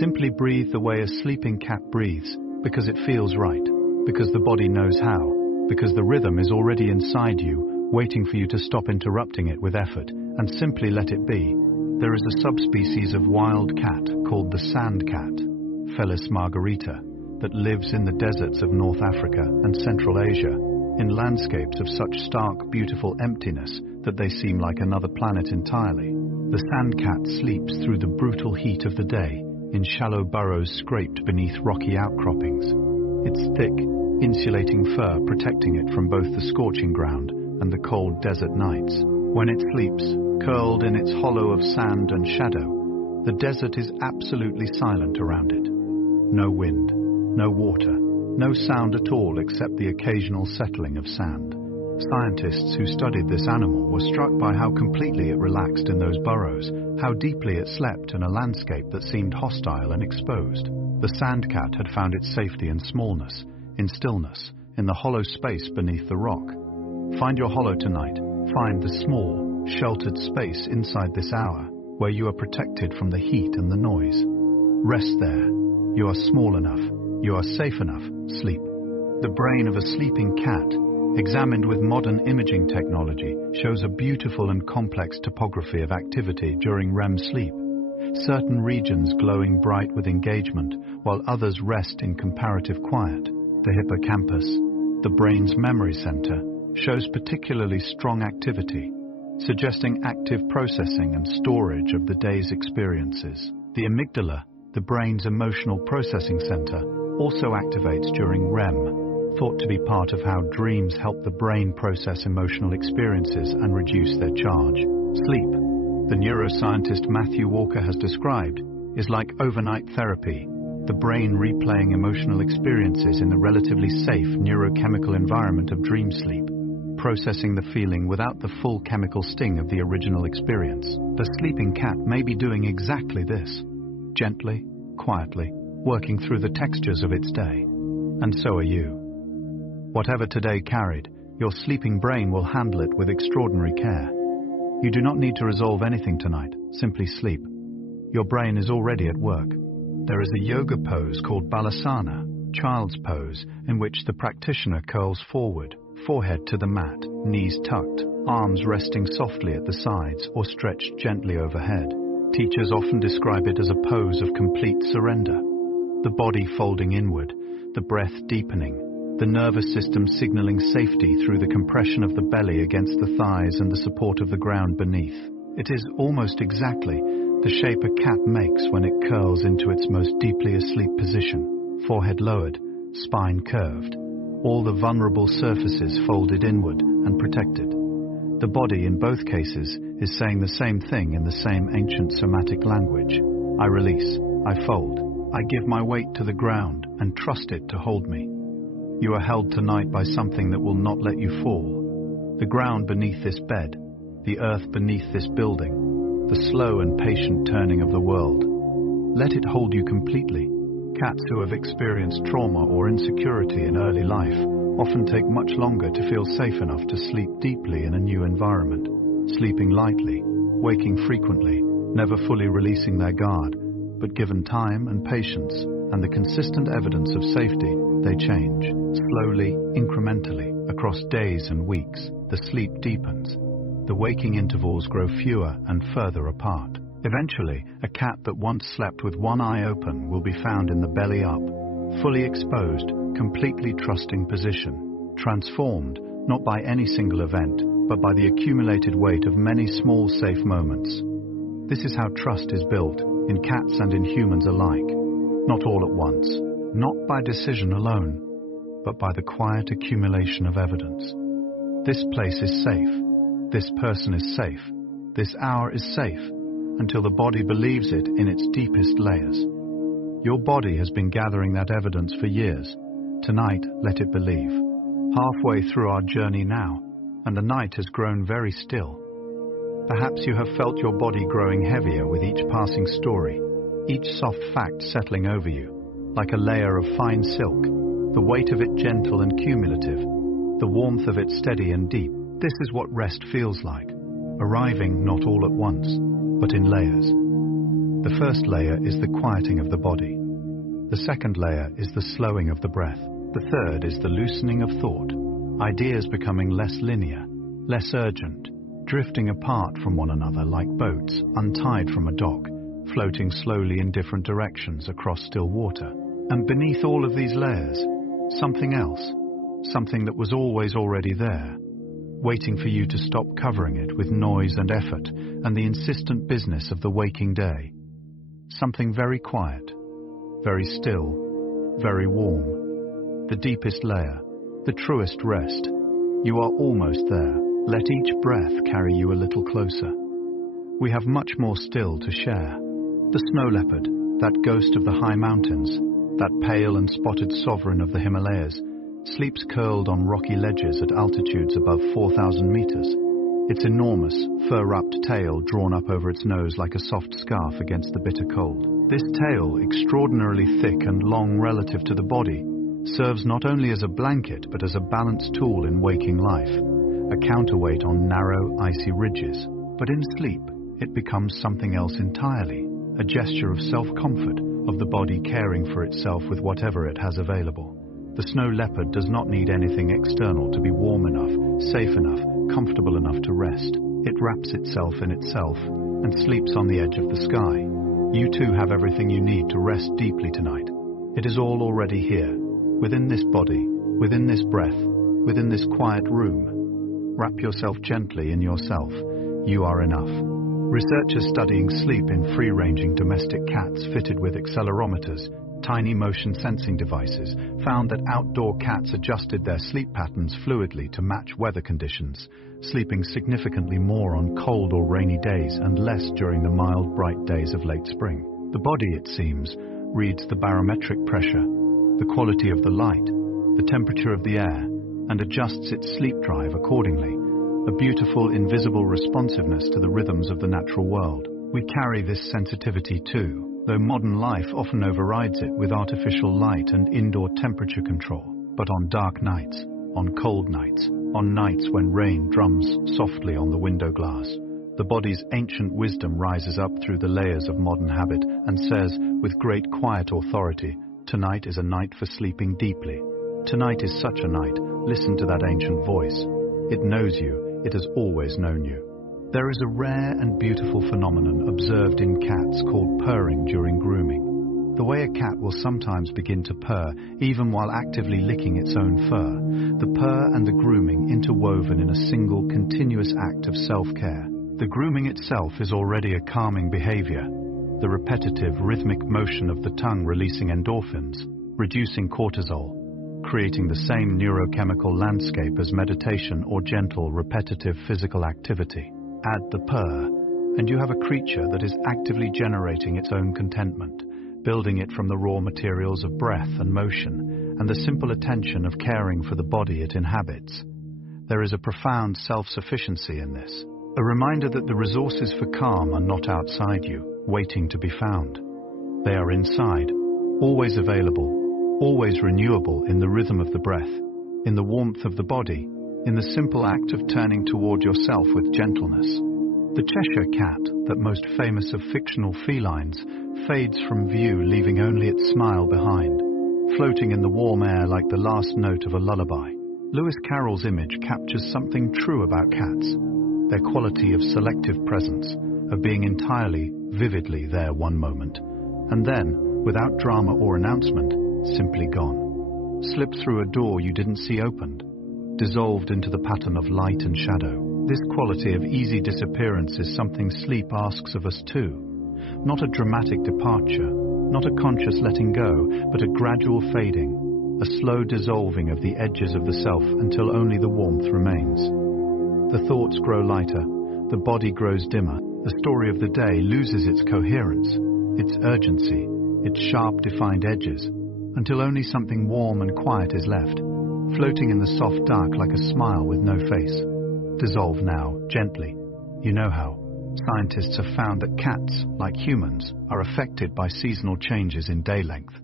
Simply breathe the way a sleeping cat breathes, because it feels right, because the body knows how, because the rhythm is already inside you, waiting for you to stop interrupting it with effort, and simply let it be. There is a subspecies of wild cat called the sand cat, Felis margarita, that lives in the deserts of North Africa and Central Asia, in landscapes of such stark, beautiful emptiness that they seem like another planet entirely. The sand cat sleeps through the brutal heat of the day, in shallow burrows scraped beneath rocky outcroppings. Its thick, insulating fur protecting it from both the scorching ground and the cold desert nights. When it sleeps, curled in its hollow of sand and shadow, the desert is absolutely silent around it. No wind, no water, no sound at all except the occasional settling of sand. Scientists who studied this animal were struck by how completely it relaxed in those burrows, how deeply it slept in a landscape that seemed hostile and exposed. The sand cat had found its safety in smallness, in stillness, in the hollow space beneath the rock. Find your hollow tonight. Find the small, sheltered space inside this hour, where you are protected from the heat and the noise. Rest there. You are small enough. You are safe enough. Sleep. The brain of a sleeping cat, examined with modern imaging technology, shows a beautiful and complex topography of activity during REM sleep. Certain regions glowing bright with engagement, while others rest in comparative quiet. The hippocampus, the brain's memory center, shows particularly strong activity, suggesting active processing and storage of the day's experiences. The amygdala, the brain's emotional processing center, also activates during REM, thought to be part of how dreams help the brain process emotional experiences and reduce their charge. Sleep, the neuroscientist Matthew Walker has described, is like overnight therapy, the brain replaying emotional experiences in the relatively safe neurochemical environment of dream sleep, processing the feeling without the full chemical sting of the original experience. The sleeping cat may be doing exactly this, gently, quietly, working through the textures of its day. And so are you. Whatever today carried, your sleeping brain will handle it with extraordinary care. You do not need to resolve anything tonight, simply sleep. Your brain is already at work. There is a yoga pose called balasana, child's pose, in which the practitioner curls forward, forehead to the mat, knees tucked, arms resting softly at the sides or stretched gently overhead. Teachers often describe it as a pose of complete surrender. The body folding inward, the breath deepening, the nervous system signaling safety through the compression of the belly against the thighs and the support of the ground beneath. It is almost exactly the shape a cat makes when it curls into its most deeply asleep position, forehead lowered, spine curved, all the vulnerable surfaces folded inward and protected. The body, in both cases, is saying the same thing in the same ancient somatic language. I release, I fold, I give my weight to the ground and trust it to hold me. You are held tonight by something that will not let you fall. The ground beneath this bed, the earth beneath this building, the slow and patient turning of the world. Let it hold you completely. Cats who have experienced trauma or insecurity in early life often take much longer to feel safe enough to sleep deeply in a new environment, sleeping lightly, waking frequently, never fully releasing their guard, but given time and patience and the consistent evidence of safety, they change. Slowly, incrementally, across days and weeks, the sleep deepens. The waking intervals grow fewer and further apart. Eventually, a cat that once slept with one eye open will be found in the belly up, fully exposed, completely trusting position, transformed not by any single event, but by the accumulated weight of many small safe moments. This is how trust is built, in cats and in humans alike, not all at once, not by decision alone, but by the quiet accumulation of evidence. This place is safe, this person is safe, this hour is safe, until the body believes it in its deepest layers. Your body has been gathering that evidence for years. Tonight, let it believe. Halfway through our journey now, and the night has grown very still. Perhaps you have felt your body growing heavier with each passing story, each soft fact settling over you, like a layer of fine silk, the weight of it gentle and cumulative, the warmth of it steady and deep. This is what rest feels like, arriving not all at once, but in layers. The first layer is the quieting of the body. The second layer is the slowing of the breath. The third is the loosening of thought, ideas becoming less linear, less urgent, drifting apart from one another like boats untied from a dock, floating slowly in different directions across still water. And beneath all of these layers, something else, something that was always already there, waiting for you to stop covering it with noise and effort and the insistent business of the waking day. Something very quiet, very still, very warm. The deepest layer, the truest rest. You are almost there. Let each breath carry you a little closer. We have much more still to share. The snow leopard, that ghost of the high mountains, that pale and spotted sovereign of the Himalayas, sleeps curled on rocky ledges at altitudes above 4,000 meters. Its enormous, fur-wrapped tail drawn up over its nose like a soft scarf against the bitter cold. This tail, extraordinarily thick and long relative to the body, serves not only as a blanket but as a balance tool in waking life, a counterweight on narrow, icy ridges. But in sleep, it becomes something else entirely, a gesture of self-comfort, of the body caring for itself with whatever it has available. The snow leopard does not need anything external to be warm enough, safe enough, comfortable enough to rest. It wraps itself in itself and sleeps on the edge of the sky. You too have everything you need to rest deeply tonight. It is all already here, within this body, within this breath, within this quiet room. Wrap yourself gently in yourself. You are enough. Researchers studying sleep in free-ranging domestic cats fitted with accelerometers, tiny motion sensing devices, found that outdoor cats adjusted their sleep patterns fluidly to match weather conditions, sleeping significantly more on cold or rainy days and less during the mild, bright days of late spring. The body, it seems, reads the barometric pressure, the quality of the light, the temperature of the air, and adjusts its sleep drive accordingly, a beautiful, invisible responsiveness to the rhythms of the natural world. We carry this sensitivity too, though modern life often overrides it with artificial light and indoor temperature control. But on dark nights, on cold nights, on nights when rain drums softly on the window glass, the body's ancient wisdom rises up through the layers of modern habit and says, with great quiet authority, tonight is a night for sleeping deeply. Tonight is such a night. Listen to that ancient voice. It knows you. It has always known you. There is a rare and beautiful phenomenon observed in cats called purring during grooming. The way a cat will sometimes begin to purr even while actively licking its own fur, the purr and the grooming interwoven in a single continuous act of self-care. The grooming itself is already a calming behavior, the repetitive rhythmic motion of the tongue releasing endorphins, reducing cortisol, creating the same neurochemical landscape as meditation or gentle, repetitive physical activity. Add the purr, and you have a creature that is actively generating its own contentment, building it from the raw materials of breath and motion, and the simple attention of caring for the body it inhabits. There is a profound self-sufficiency in this, a reminder that the resources for calm are not outside you, waiting to be found. They are inside, always available, always renewable in the rhythm of the breath, in the warmth of the body, in the simple act of turning toward yourself with gentleness. The Cheshire cat, that most famous of fictional felines, fades from view, leaving only its smile behind, floating in the warm air like the last note of a lullaby. Lewis Carroll's image captures something true about cats, their quality of selective presence, of being entirely, vividly there one moment, and then, without drama or announcement, simply gone. Slip through a door you didn't see opened, dissolved into the pattern of light and shadow. This quality of easy disappearance is something sleep asks of us too. Not a dramatic departure, not a conscious letting go, but a gradual fading, a slow dissolving of the edges of the self until only the warmth remains. The thoughts grow lighter, the body grows dimmer, the story of the day loses its coherence, its urgency, its sharp defined edges, until only something warm and quiet is left, floating in the soft dark like a smile with no face. Dissolve now, gently. You know how. Scientists have found that cats, like humans, are affected by seasonal changes in day length,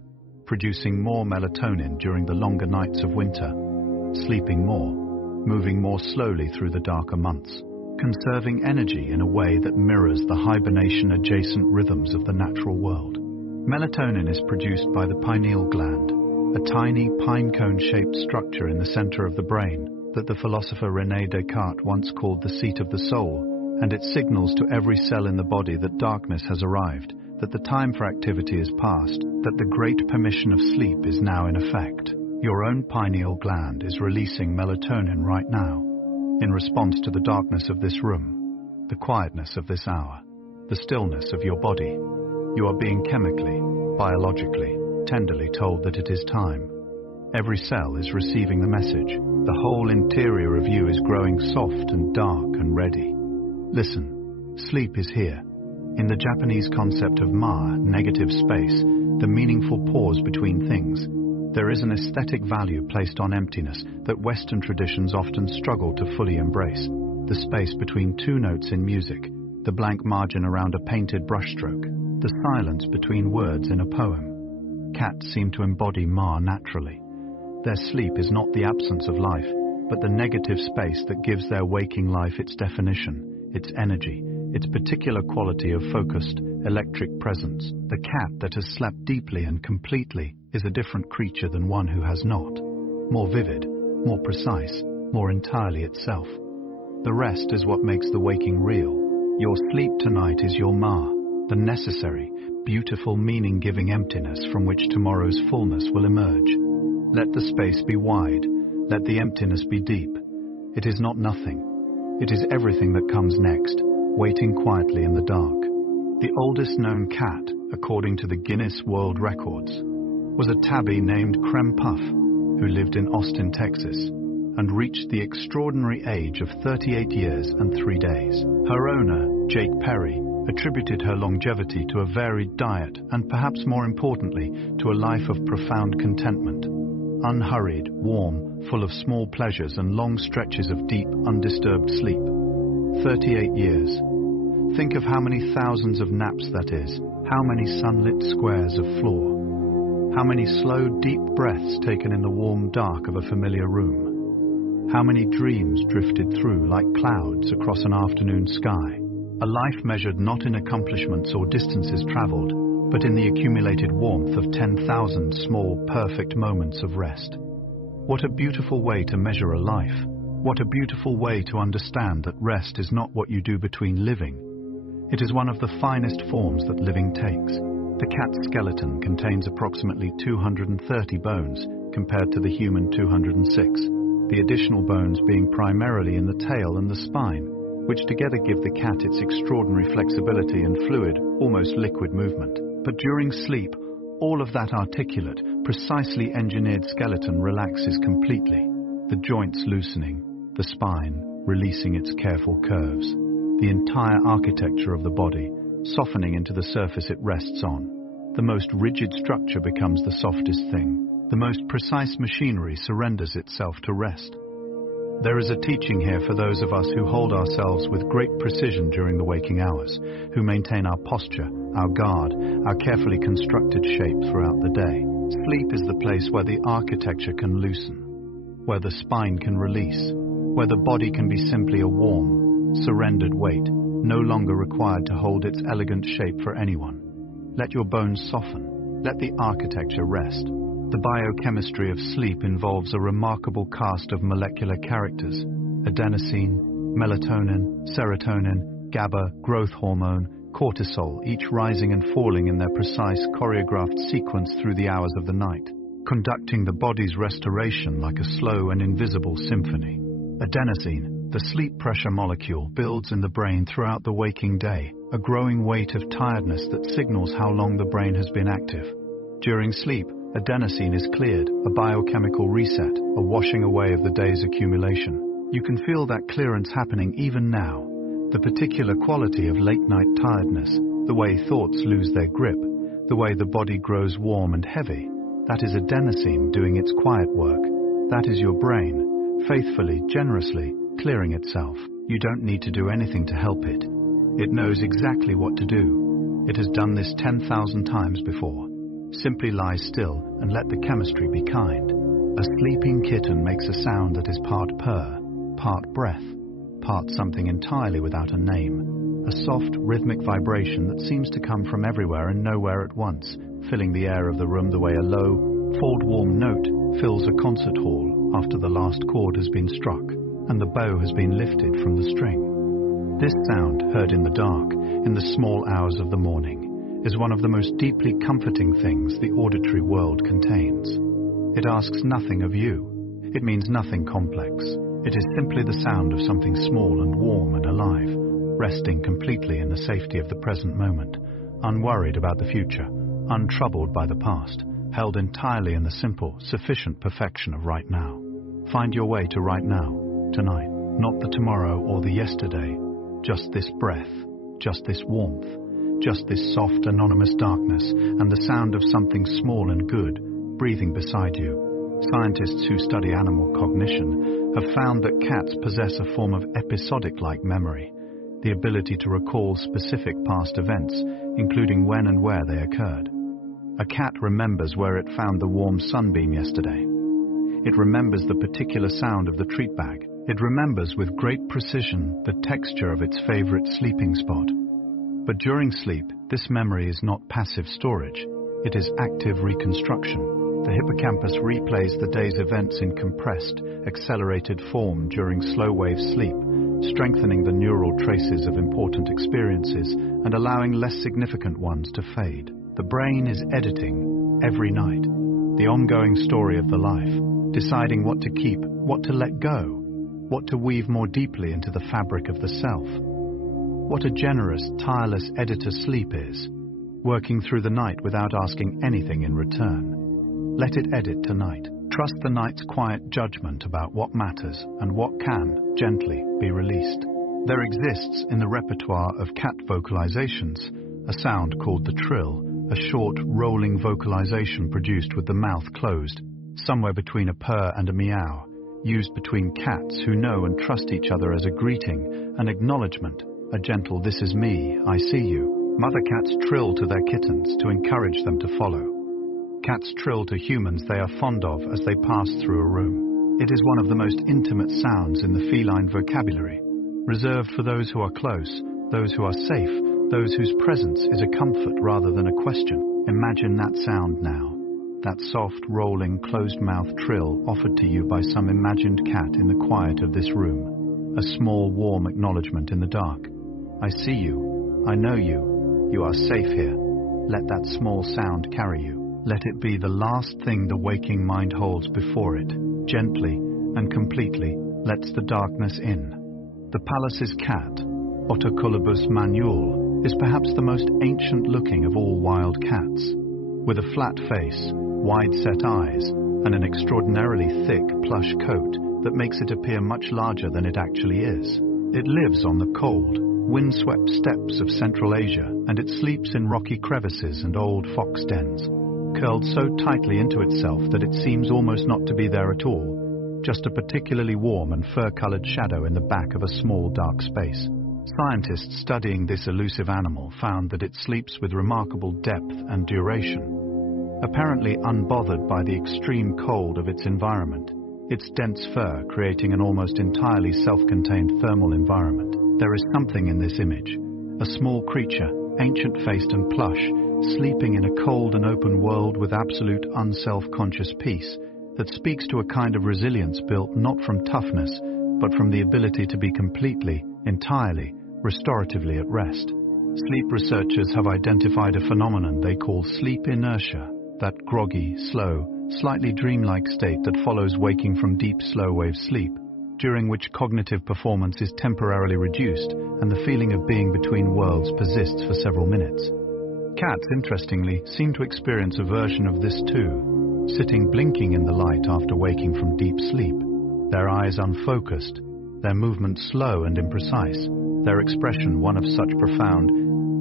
producing more melatonin during the longer nights of winter, sleeping more, moving more slowly through the darker months, conserving energy in a way that mirrors the hibernation-adjacent rhythms of the natural world. Melatonin is produced by the pineal gland, a tiny pine-cone-shaped structure in the center of the brain that the philosopher René Descartes once called the seat of the soul, and it signals to every cell in the body that darkness has arrived, that the time for activity is past, that the great permission of sleep is now in effect. Your own pineal gland is releasing melatonin right now, in response to the darkness of this room, the quietness of this hour, the stillness of your body. You are being chemically, biologically, tenderly told that it is time. Every cell is receiving the message. The whole interior of you is growing soft and dark and ready. Listen, sleep is here. In the Japanese concept of ma, negative space, the meaningful pause between things, there is an aesthetic value placed on emptiness that Western traditions often struggle to fully embrace. The space between two notes in music, the blank margin around a painted brushstroke, the silence between words in a poem. Cats seem to embody ma naturally. Their sleep is not the absence of life, but the negative space that gives their waking life its definition, its energy, its particular quality of focused, electric presence. The cat that has slept deeply and completely is a different creature than one who has not. More vivid, more precise, more entirely itself. The rest is what makes the waking real. Your sleep tonight is your ma, the necessary, beautiful, meaning-giving emptiness from which tomorrow's fullness will emerge. Let the space be wide, let the emptiness be deep. It is not nothing. It is everything that comes next, waiting quietly in the dark. The oldest known cat, according to the Guinness World Records, was a tabby named Creme Puff, who lived in Austin, Texas, and reached the extraordinary age of 38 years and 3 days. Her owner, Jake Perry, attributed her longevity to a varied diet and, perhaps more importantly, to a life of profound contentment. Unhurried, warm, full of small pleasures and long stretches of deep, undisturbed sleep. 38 years. Think of how many thousands of naps that is, how many sunlit squares of floor, how many slow, deep breaths taken in the warm dark of a familiar room, how many dreams drifted through like clouds across an afternoon sky. A life measured not in accomplishments or distances traveled, but in the accumulated warmth of 10,000 small, perfect moments of rest. What a beautiful way to measure a life. What a beautiful way to understand that rest is not what you do between living. It is one of the finest forms that living takes. The cat's skeleton contains approximately 230 bones, compared to the human 206, the additional bones being primarily in the tail and the spine, which together give the cat its extraordinary flexibility and fluid, almost liquid movement. But during sleep, All of that articulate, precisely engineered skeleton relaxes completely, the joints loosening, the spine releasing its careful curves, the entire architecture of the body softening into the surface it rests on. The most rigid structure becomes the softest thing. The most precise machinery surrenders itself to rest. There is a teaching here for those of us who hold ourselves with great precision during the waking hours, who maintain our posture, our guard, our carefully constructed shape throughout the day. Sleep is the place where the architecture can loosen, where the spine can release, where the body can be simply a warm, surrendered weight, no longer required to hold its elegant shape for anyone. Let your bones soften. Let the architecture rest. The biochemistry of sleep involves a remarkable cast of molecular characters: adenosine, melatonin, serotonin, GABA, growth hormone, cortisol, each rising and falling in their precise choreographed sequence through the hours of the night, conducting the body's restoration like a slow and invisible symphony. Adenosine, the sleep pressure molecule, builds in the brain throughout the waking day, a growing weight of tiredness that signals how long the brain has been active. During sleep, adenosine is cleared, a biochemical reset, a washing away of the day's accumulation. You can feel that clearance happening even now. The particular quality of late-night tiredness, the way thoughts lose their grip, the way the body grows warm and heavy, that is adenosine doing its quiet work. That is your brain, faithfully, generously, clearing itself. You don't need to do anything to help it. It knows exactly what to do. It has done this 10,000 times before. Simply lie still and let the chemistry be kind. A sleeping kitten makes a sound that is part purr, part breath, part something entirely without a name. A soft, rhythmic vibration that seems to come from everywhere and nowhere at once, filling the air of the room the way a low, full, warm note fills a concert hall after the last chord has been struck and the bow has been lifted from the string. This sound, heard in the dark, in the small hours of the morning, is one of the most deeply comforting things the auditory world contains. It asks nothing of you. It means nothing complex. It is simply the sound of something small and warm and alive, resting completely in the safety of the present moment, unworried about the future, untroubled by the past, held entirely in the simple, sufficient perfection of right now. Find your way to right now, tonight, not the tomorrow or the yesterday, just this breath, just this warmth, just this soft, anonymous darkness, and the sound of something small and good breathing beside you. Scientists who study animal cognition have found that cats possess a form of episodic-like memory, the ability to recall specific past events, including when and where they occurred. A cat remembers where it found the warm sunbeam yesterday. It remembers the particular sound of the treat bag. It remembers with great precision the texture of its favorite sleeping spot. But during sleep, this memory is not passive storage. It is active reconstruction. The hippocampus replays the day's events in compressed, accelerated form during slow-wave sleep, strengthening the neural traces of important experiences and allowing less significant ones to fade. The brain is editing, every night, the ongoing story of the life, deciding what to keep, what to let go, what to weave more deeply into the fabric of the self. What a generous, tireless editor sleep is, working through the night without asking anything in return. Let it edit tonight. Trust the night's quiet judgment about what matters and what can, gently, be released. There exists in the repertoire of cat vocalizations a sound called the trill, a short, rolling vocalization produced with the mouth closed, somewhere between a purr and a meow, used between cats who know and trust each other as a greeting, an acknowledgement, a gentle "this is me, I see you." Mother cats trill to their kittens to encourage them to follow. Cats trill to humans they are fond of as they pass through a room. It is one of the most intimate sounds in the feline vocabulary, reserved for those who are close, those who are safe, those whose presence is a comfort rather than a question. Imagine that sound now, that soft, rolling, closed-mouth trill offered to you by some imagined cat in the quiet of this room. A small, warm acknowledgement in the dark. I see you. I know you. You are safe here. Let that small sound carry you. Let it be the last thing the waking mind holds before it. Gently and completely lets the darkness in. The Pallas's cat, Otocolobus manual, is perhaps the most ancient-looking of all wild cats. With a flat face, wide-set eyes, and an extraordinarily thick, plush coat that makes it appear much larger than it actually is. It lives on the cold, windswept steppes of Central Asia, and it sleeps in rocky crevices and old fox dens, curled so tightly into itself that it seems almost not to be there at all, just a particularly warm and fur-colored shadow in the back of a small dark space. Scientists studying this elusive animal found that it sleeps with remarkable depth and duration. Apparently unbothered by the extreme cold of its environment, its dense fur creating an almost entirely self-contained thermal environment. There is something in this image, a small creature, ancient-faced and plush, sleeping in a cold and open world with absolute unself-conscious peace that speaks to a kind of resilience built not from toughness, but from the ability to be completely, entirely, restoratively at rest. Sleep researchers have identified a phenomenon they call sleep inertia, that groggy, slow, slightly dreamlike state that follows waking from deep slow-wave sleep, during which cognitive performance is temporarily reduced and the feeling of being between worlds persists for several minutes. Cats, interestingly, seem to experience a version of this too, sitting blinking in the light after waking from deep sleep, their eyes unfocused, their movement slow and imprecise, their expression one of such profound,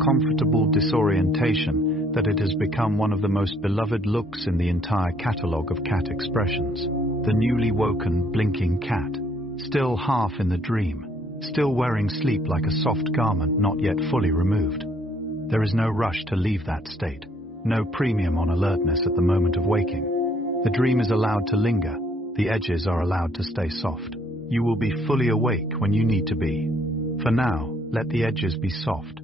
comfortable disorientation that it has become one of the most beloved looks in the entire catalogue of cat expressions. The newly woken, blinking cat, still half in the dream, still wearing sleep like a soft garment not yet fully removed. There is no rush to leave that state, no premium on alertness at the moment of waking. The dream is allowed to linger, the edges are allowed to stay soft. You will be fully awake when you need to be. For now, let the edges be soft.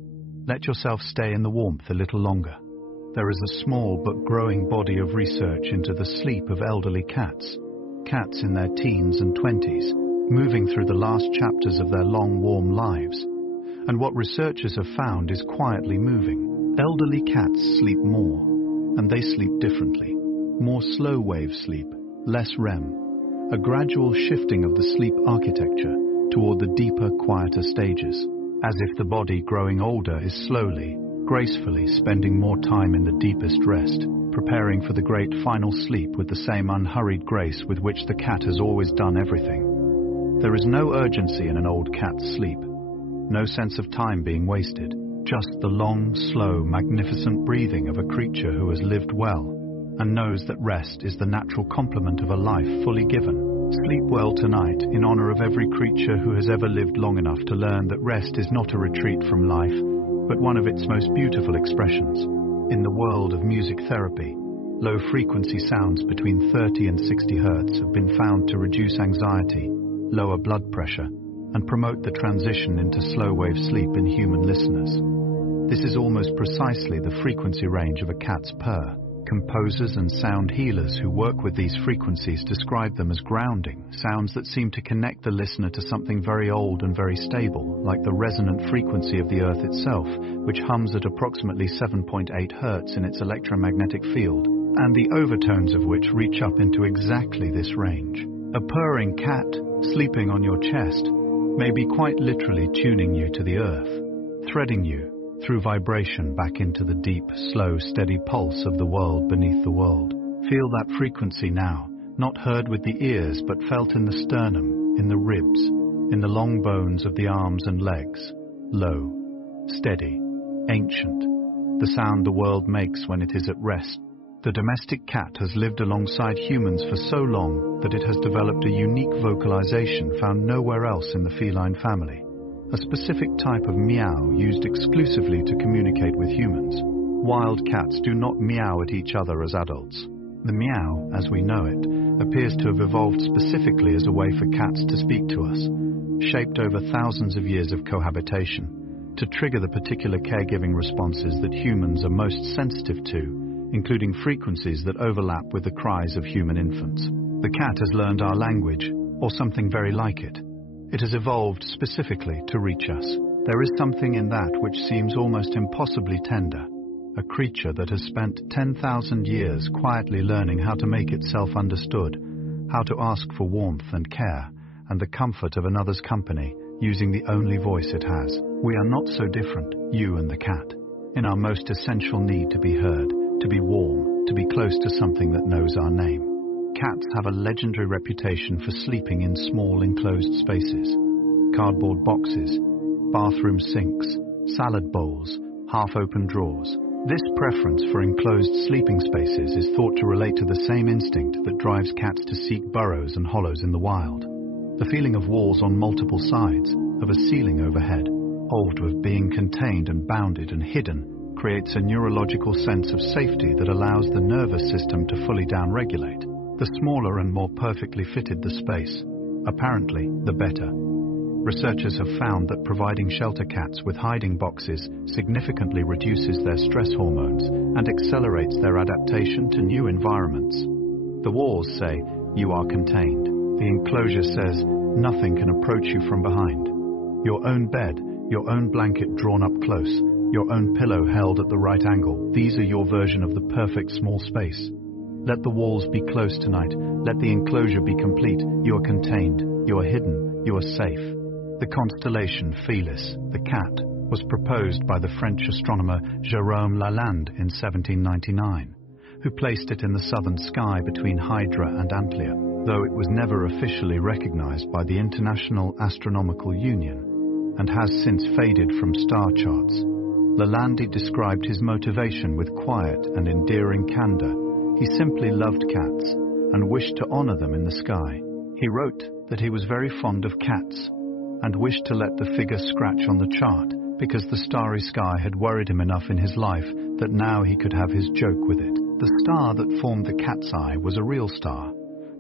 Let yourself stay in the warmth a little longer. There is a small but growing body of research into the sleep of elderly cats, cats in their teens and 20s, moving through the last chapters of their long, warm lives. And what researchers have found is quietly moving. Elderly cats sleep more, and they sleep differently. More slow-wave sleep, less REM, a gradual shifting of the sleep architecture toward the deeper, quieter stages, as if the body growing older is slowly, gracefully spending more time in the deepest rest, preparing for the great final sleep with the same unhurried grace with which the cat has always done everything. There is no urgency in an old cat's sleep, no sense of time being wasted, just the long, slow, magnificent breathing of a creature who has lived well and knows that rest is the natural complement of a life fully given. Sleep well tonight in honor of every creature who has ever lived long enough to learn that rest is not a retreat from life, but one of its most beautiful expressions. In the world of music therapy, low-frequency sounds between 30 and 60 Hz have been found to reduce anxiety, lower blood pressure, and promote the transition into slow-wave sleep in human listeners. This is almost precisely the frequency range of a cat's purr. Composers and sound healers who work with these frequencies describe them as grounding, sounds that seem to connect the listener to something very old and very stable, like the resonant frequency of the Earth itself, which hums at approximately 7.8 Hz in its electromagnetic field, and the overtones of which reach up into exactly this range. A purring cat, sleeping on your chest, may be quite literally tuning you to the Earth, threading you through vibration back into the deep, slow, steady pulse of the world beneath the world. Feel that frequency now, not heard with the ears, but felt in the sternum, in the ribs, in the long bones of the arms and legs. Low, steady, ancient, the sound the world makes when it is at rest. The domestic cat has lived alongside humans for so long that it has developed a unique vocalization found nowhere else in the feline family. A specific type of meow used exclusively to communicate with humans. Wild cats do not meow at each other as adults. The meow, as we know it, appears to have evolved specifically as a way for cats to speak to us, shaped over thousands of years of cohabitation, to trigger the particular caregiving responses that humans are most sensitive to, including frequencies that overlap with the cries of human infants. The cat has learned our language, or something very like it. It has evolved specifically to reach us. There is something in that which seems almost impossibly tender, a creature that has spent 10,000 years quietly learning how to make itself understood, how to ask for warmth and care, and the comfort of another's company, using the only voice it has. We are not so different, you and the cat, in our most essential need to be heard, to be warm, to be close to something that knows our name. Cats have a legendary reputation for sleeping in small enclosed spaces. Cardboard boxes, bathroom sinks, salad bowls, half-open drawers. This preference for enclosed sleeping spaces is thought to relate to the same instinct that drives cats to seek burrows and hollows in the wild. The feeling of walls on multiple sides, of a ceiling overhead, of being contained and bounded and hidden, creates a neurological sense of safety that allows the nervous system to fully downregulate. The smaller and more perfectly fitted the space, apparently, the better. Researchers have found that providing shelter cats with hiding boxes significantly reduces their stress hormones and accelerates their adaptation to new environments. The walls say, "You are contained." The enclosure says, "Nothing can approach you from behind." Your own bed, your own blanket drawn up close, your own pillow held at the right angle. These are your version of the perfect small space. Let the walls be close tonight. Let the enclosure be complete. You are contained. You are hidden. You are safe. The constellation Felis, the cat, was proposed by the French astronomer Jérôme Lalande in 1799, who placed it in the southern sky between Hydra and Antlia, though it was never officially recognized by the International Astronomical Union and has since faded from star charts. Lalande described his motivation with quiet and endearing candor. He simply loved cats and wished to honor them in the sky. He wrote that he was very fond of cats and wished to let the figure scratch on the chart because the starry sky had worried him enough in his life that now he could have his joke with it. The star that formed the cat's eye was a real star,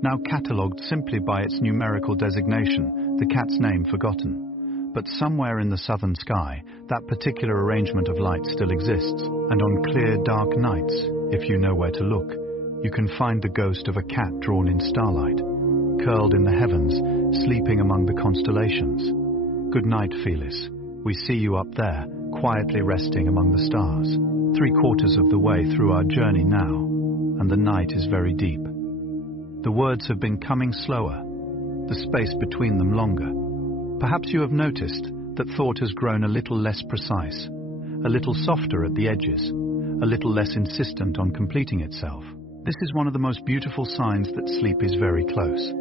now catalogued simply by its numerical designation, the cat's name forgotten. But somewhere in the southern sky, that particular arrangement of light still exists, and on clear, dark nights, if you know where to look, you can find the ghost of a cat drawn in starlight, curled in the heavens, sleeping among the constellations. Good night, Felis. We see you up there, quietly resting among the stars. 3/4 of the way through our journey now, and the night is very deep. The words have been coming slower, the space between them longer. Perhaps you have noticed that thought has grown a little less precise, a little softer at the edges, a little less insistent on completing itself. This is one of the most beautiful signs that sleep is very close.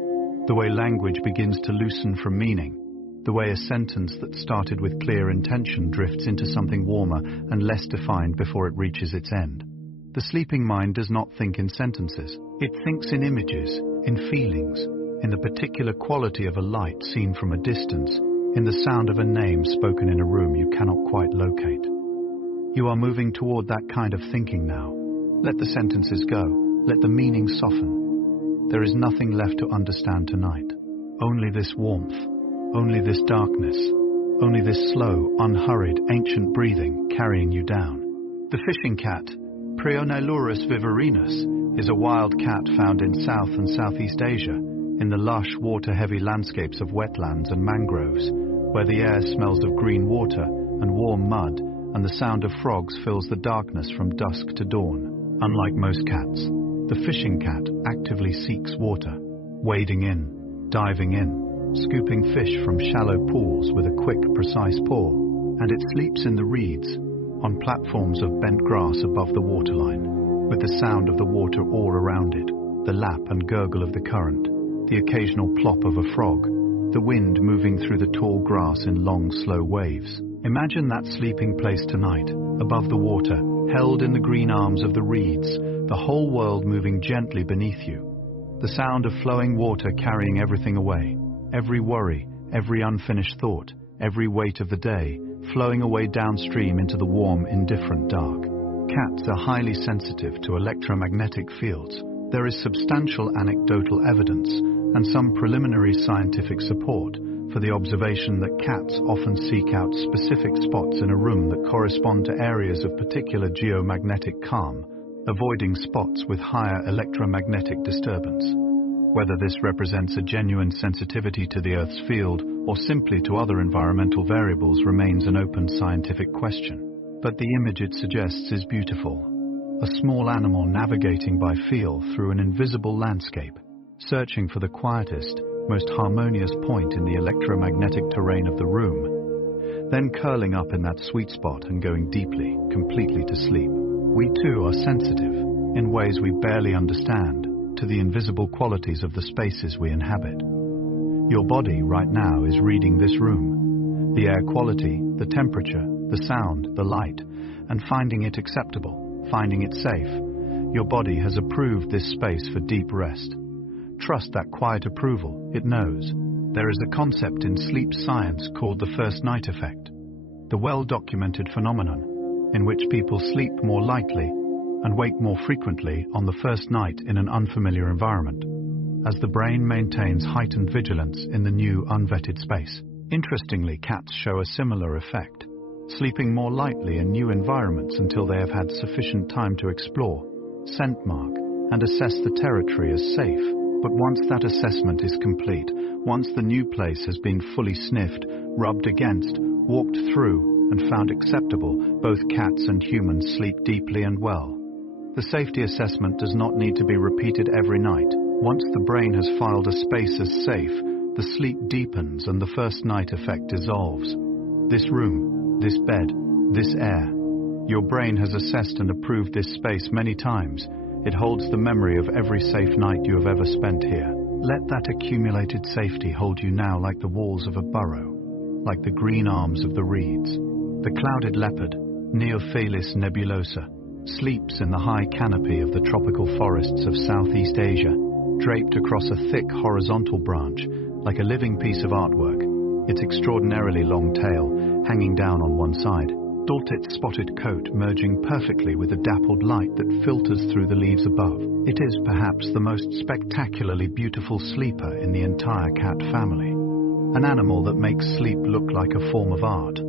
The way language begins to loosen from meaning, the way a sentence that started with clear intention drifts into something warmer and less defined before it reaches its end. The sleeping mind does not think in sentences. It thinks in images, in feelings, in the particular quality of a light seen from a distance, in the sound of a name spoken in a room you cannot quite locate. You are moving toward that kind of thinking now. Let the sentences go. Let the meaning soften. There is nothing left to understand tonight. Only this warmth. Only this darkness. Only this slow, unhurried, ancient breathing carrying you down. The fishing cat, Prionelurus viverinus, is a wild cat found in South and Southeast Asia, in the lush, water-heavy landscapes of wetlands and mangroves, where the air smells of green water and warm mud, and the sound of frogs fills the darkness from dusk to dawn. Unlike most cats, the fishing cat actively seeks water, wading in, diving in, scooping fish from shallow pools with a quick, precise paw, and it sleeps in the reeds, on platforms of bent grass above the waterline, with the sound of the water all around it, the lap and gurgle of the current, the occasional plop of a frog, the wind moving through the tall grass in long, slow waves. Imagine that sleeping place tonight, above the water, held in the green arms of the reeds, the whole world moving gently beneath you. The sound of flowing water carrying everything away, every worry, every unfinished thought, every weight of the day, flowing away downstream into the warm, indifferent dark. Cats are highly sensitive to electromagnetic fields. There is substantial anecdotal evidence and some preliminary scientific support for the observation that cats often seek out specific spots in a room that correspond to areas of particular geomagnetic calm, avoiding spots with higher electromagnetic disturbance. Whether this represents a genuine sensitivity to the Earth's field or simply to other environmental variables remains an open scientific question. But the image it suggests is beautiful. A small animal navigating by feel through an invisible landscape, searching for the quietest, most harmonious point in the electromagnetic terrain of the room, then curling up in that sweet spot and going deeply, completely to sleep. We too are sensitive. in ways we barely understand, to the invisible qualities of the spaces we inhabit. Your body right now is reading this room, the air quality, the temperature, the sound, the light, and finding it acceptable, finding it safe. Your body has approved this space for deep rest. Trust that quiet approval, it knows. There is a concept in sleep science called the first night effect, the well-documented phenomenon in which people sleep more lightly and wake more frequently on the first night in an unfamiliar environment, as the brain maintains heightened vigilance in the new, unvetted space. Interestingly, cats show a similar effect, sleeping more lightly in new environments until they have had sufficient time to explore, scent mark, and assess the territory as safe. But once that assessment is complete, once the new place has been fully sniffed, rubbed against, walked through, and found acceptable, both cats and humans sleep deeply and well. The safety assessment does not need to be repeated every night. Once the brain has filed a space as safe, the sleep deepens and the first night effect dissolves. This room, this bed, this air. Your brain has assessed and approved this space many times. It holds the memory of every safe night you have ever spent here. Let that accumulated safety hold you now like the walls of a burrow, like the green arms of the reeds. The clouded leopard, Neophalis nebulosa, sleeps in the high canopy of the tropical forests of Southeast Asia, draped across a thick horizontal branch, like a living piece of artwork, its extraordinarily long tail hanging down on one side, its spotted coat merging perfectly with the dappled light that filters through the leaves above. It is perhaps the most spectacularly beautiful sleeper in the entire cat family, an animal that makes sleep look like a form of art,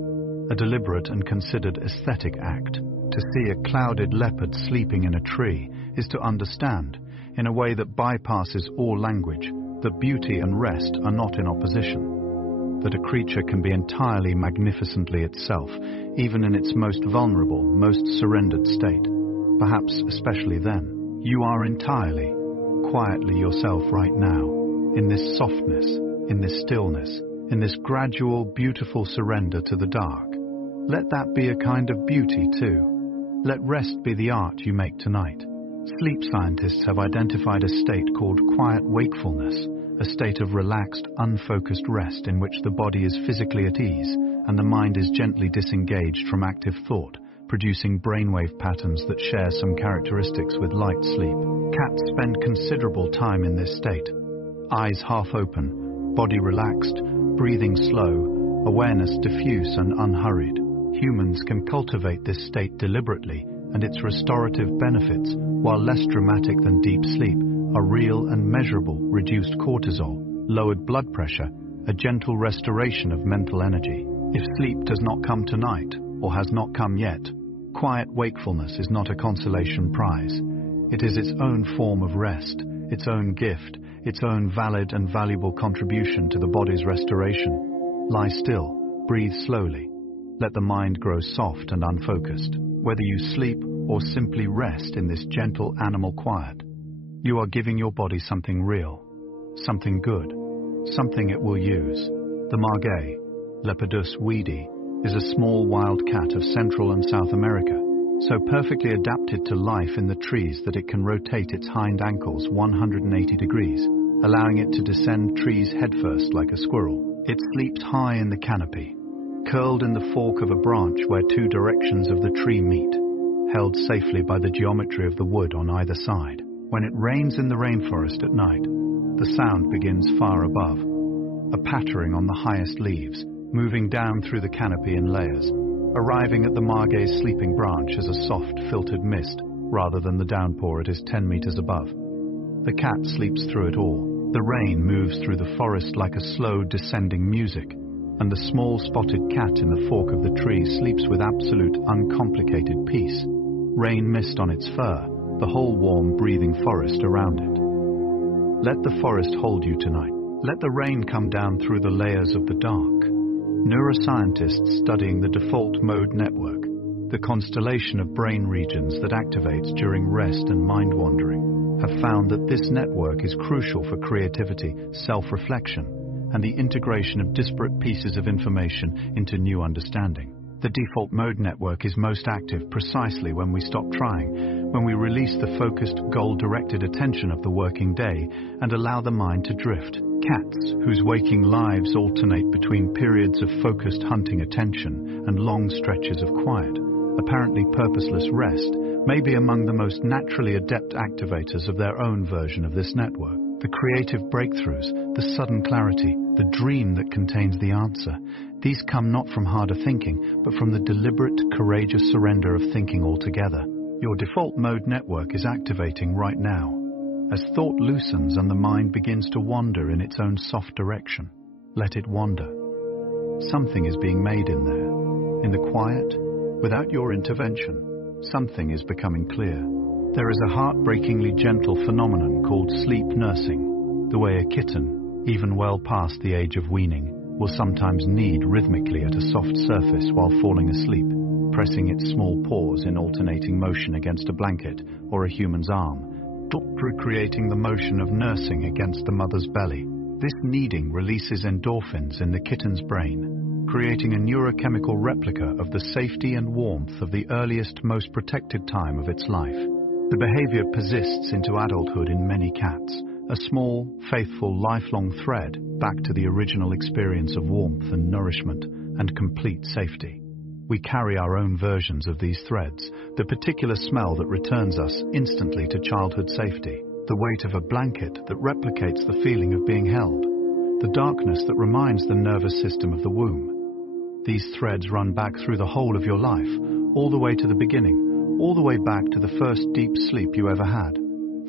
a deliberate and considered aesthetic act. To see a clouded leopard sleeping in a tree is to understand, in a way that bypasses all language, that beauty and rest are not in opposition, that a creature can be entirely magnificently itself, even in its most vulnerable, most surrendered state. Perhaps especially then. You are entirely, quietly yourself right now, in this softness, in this stillness, in this gradual, beautiful surrender to the dark. Let that be a kind of beauty too. Let rest be the art you make tonight. Sleep scientists have identified a state called quiet wakefulness, a state of relaxed, unfocused rest in which the body is physically at ease and the mind is gently disengaged from active thought, producing brainwave patterns that share some characteristics with light sleep. Cats spend considerable time in this state. Eyes half open, body relaxed, breathing slow, awareness diffuse and unhurried. Humans can cultivate this state deliberately, and its restorative benefits, while less dramatic than deep sleep, are real and measurable: reduced cortisol, lowered blood pressure, a gentle restoration of mental energy. If sleep does not come tonight, or has not come yet, quiet wakefulness is not a consolation prize. It is its own form of rest, its own gift, its own valid and valuable contribution to the body's restoration. Lie still, breathe slowly. Let the mind grow soft and unfocused. Whether you sleep or simply rest in this gentle animal quiet, you are giving your body something real, something good, something it will use. The margay, Lepidus weedi, is a small wild cat of Central and South America, so perfectly adapted to life in the trees that it can rotate its hind ankles 180 degrees, allowing it to descend trees headfirst like a squirrel. It sleeps high in the canopy, curled in the fork of a branch where two directions of the tree meet, held safely by the geometry of the wood on either side. When it rains in the rainforest at night, the sound begins far above, a pattering on the highest leaves, moving down through the canopy in layers, arriving at the margay's sleeping branch as a soft, filtered mist, rather than the downpour it is 10 meters above. The cat sleeps through it all. The rain moves through the forest like a slow, descending music, and the small spotted cat in the fork of the tree sleeps with absolute, uncomplicated peace. Rain mist on its fur, the whole warm, breathing forest around it. Let the forest hold you tonight. Let the rain come down through the layers of the dark. Neuroscientists studying the default mode network, the constellation of brain regions that activates during rest and mind wandering, have found that this network is crucial for creativity, self-reflection, and the integration of disparate pieces of information into new understanding. The default mode network is most active precisely when we stop trying, when we release the focused, goal-directed attention of the working day and allow the mind to drift. Cats, whose waking lives alternate between periods of focused hunting attention and long stretches of quiet, apparently purposeless rest, may be among the most naturally adept activators of their own version of this network. The creative breakthroughs, the sudden clarity, the dream that contains the answer, these come not from harder thinking, but from the deliberate, courageous surrender of thinking altogether. Your default mode network is activating right now, as thought loosens and the mind begins to wander in its own soft direction. Let it wander. Something is being made in there. In the quiet, without your intervention, something is becoming clear. There is a heartbreakingly gentle phenomenon called sleep nursing, the way a kitten, even well past the age of weaning, will sometimes knead rhythmically at a soft surface while falling asleep, pressing its small paws in alternating motion against a blanket or a human's arm, recreating the motion of nursing against the mother's belly. This kneading releases endorphins in the kitten's brain, creating a neurochemical replica of the safety and warmth of the earliest, most protected time of its life. The behavior persists into adulthood in many cats, a small, faithful, lifelong thread back to the original experience of warmth and nourishment and complete safety. We carry our own versions of these threads, the particular smell that returns us instantly to childhood safety, the weight of a blanket that replicates the feeling of being held, the darkness that reminds the nervous system of the womb. These threads run back through the whole of your life, all the way to the beginning, all the way back to the first deep sleep you ever had.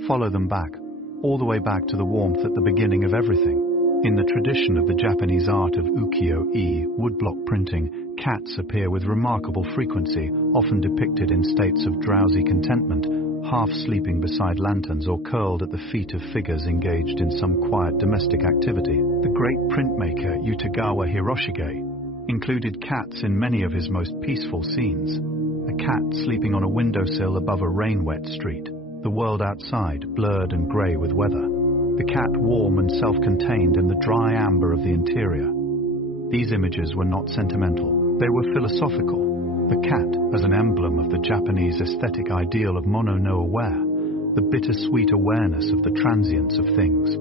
Follow them back, all the way back to the warmth at the beginning of everything. In the tradition of the Japanese art of ukiyo-e, woodblock printing, cats appear with remarkable frequency, often depicted in states of drowsy contentment, half sleeping beside lanterns or curled at the feet of figures engaged in some quiet domestic activity. The great printmaker Utagawa Hiroshige included cats in many of his most peaceful scenes. A cat sleeping on a windowsill above a rain-wet street, the world outside blurred and grey with weather. The cat warm and self-contained in the dry amber of the interior. These images were not sentimental, they were philosophical. The cat as an emblem of the Japanese aesthetic ideal of mono no aware, the bittersweet awareness of the transience of things,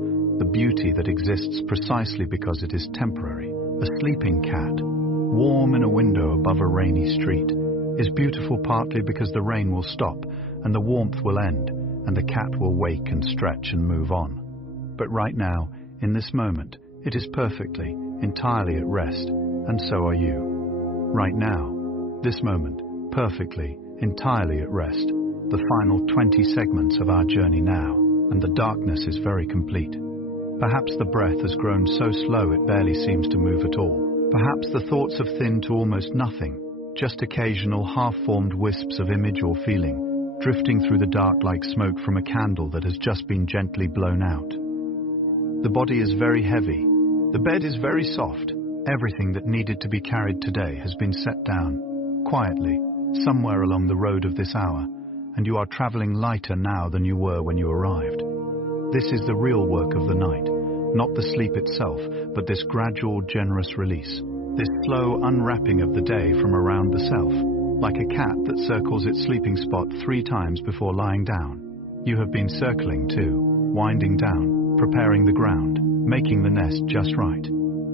the beauty that exists precisely because it is temporary. A sleeping cat, warm in a window above a rainy street, is beautiful partly because the rain will stop and the warmth will end and the cat will wake and stretch and move on. But right now, in this moment, it is perfectly, entirely at rest, and so are you. Right now, this moment, perfectly, entirely at rest, the final 20 segments of our journey now, and the darkness is very complete. Perhaps the breath has grown so slow it barely seems to move at all. Perhaps the thoughts have thinned to almost nothing, just occasional half-formed wisps of image or feeling, drifting through the dark like smoke from a candle that has just been gently blown out. The body is very heavy. The bed is very soft. Everything that needed to be carried today has been set down, quietly, somewhere along the road of this hour, and you are traveling lighter now than you were when you arrived. This is the real work of the night, not the sleep itself, but this gradual, generous release, this slow unwrapping of the day from around the self, like a cat that circles its sleeping spot 3 times before lying down. You have been circling too, winding down, preparing the ground, making the nest just right.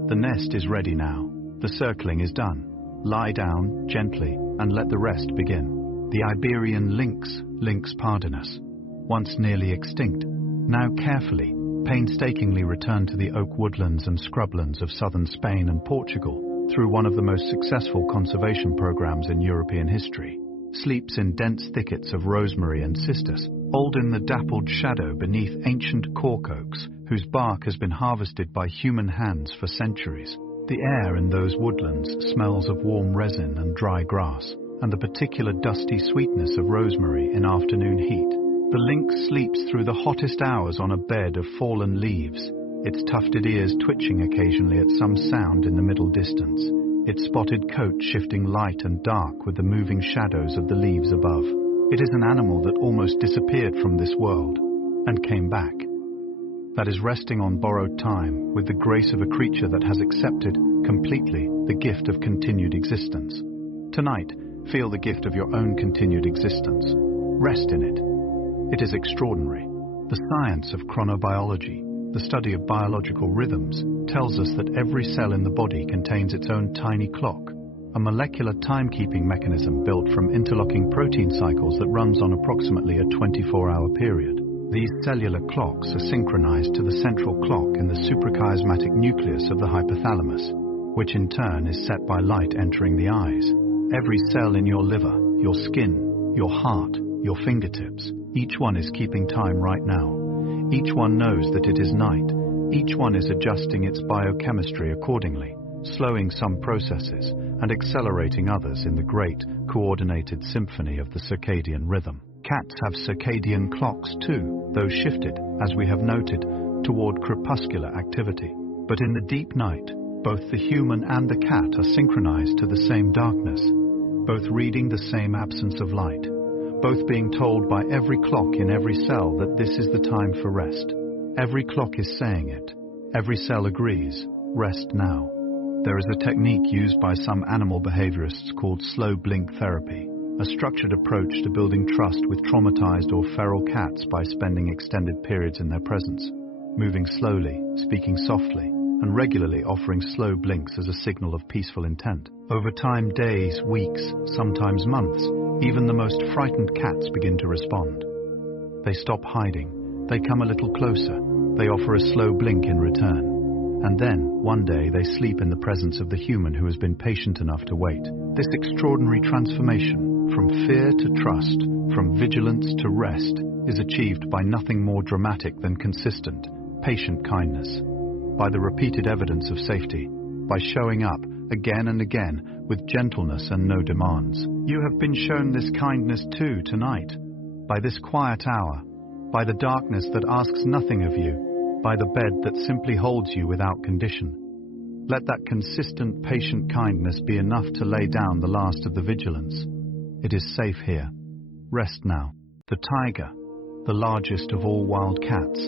The nest is ready now. The circling is done. Lie down gently and let the rest begin. The Iberian lynx pardonus, once nearly extinct, now carefully, painstakingly returned to the oak woodlands and scrublands of southern Spain and Portugal through one of the most successful conservation programs in European history. Sleeps in dense thickets of rosemary and cistus, old in the dappled shadow beneath ancient cork oaks, whose bark has been harvested by human hands for centuries. The air in those woodlands smells of warm resin and dry grass, and the particular dusty sweetness of rosemary in afternoon heat. The lynx sleeps through the hottest hours on a bed of fallen leaves, its tufted ears twitching occasionally at some sound in the middle distance, its spotted coat shifting light and dark with the moving shadows of the leaves above. It is an animal that almost disappeared from this world and came back. That is resting on borrowed time with the grace of a creature that has accepted completely the gift of continued existence. Tonight, feel the gift of your own continued existence. rest in it. It is extraordinary. The science of chronobiology, the study of biological rhythms, tells us that every cell in the body contains its own tiny clock, a molecular timekeeping mechanism built from interlocking protein cycles that runs on approximately a 24-hour period. These cellular clocks are synchronized to the central clock in the suprachiasmatic nucleus of the hypothalamus, which in turn is set by light entering the eyes. Every cell in your liver, your skin, your heart, your fingertips, each one is keeping time right now. Each one knows that it is night. Each one is adjusting its biochemistry accordingly, slowing some processes and accelerating others in the great, coordinated symphony of the circadian rhythm. Cats have circadian clocks too, though shifted, as we have noted, toward crepuscular activity. But in the deep night, both the human and the cat are synchronized to the same darkness, both reading the same absence of light, both being told by every clock in every cell that this is the time for rest. Every clock is saying it. Every cell agrees, rest now. There is a technique used by some animal behaviorists called slow blink therapy, a structured approach to building trust with traumatized or feral cats by spending extended periods in their presence, moving slowly, speaking softly, and regularly offering slow blinks as a signal of peaceful intent. Over time, days, weeks, sometimes months, even the most frightened cats begin to respond. They stop hiding, they come a little closer, they offer a slow blink in return. And then, one day, they sleep in the presence of the human who has been patient enough to wait. This extraordinary transformation, from fear to trust, from vigilance to rest, is achieved by nothing more dramatic than consistent, patient kindness. By the repeated evidence of safety, by showing up again and again with gentleness and no demands. You have been shown this kindness too tonight, by this quiet hour, by the darkness that asks nothing of you, by the bed that simply holds you without condition. Let that consistent, patient kindness be enough to lay down the last of the vigilance. It is safe here. Rest now. The tiger, the largest of all wild cats,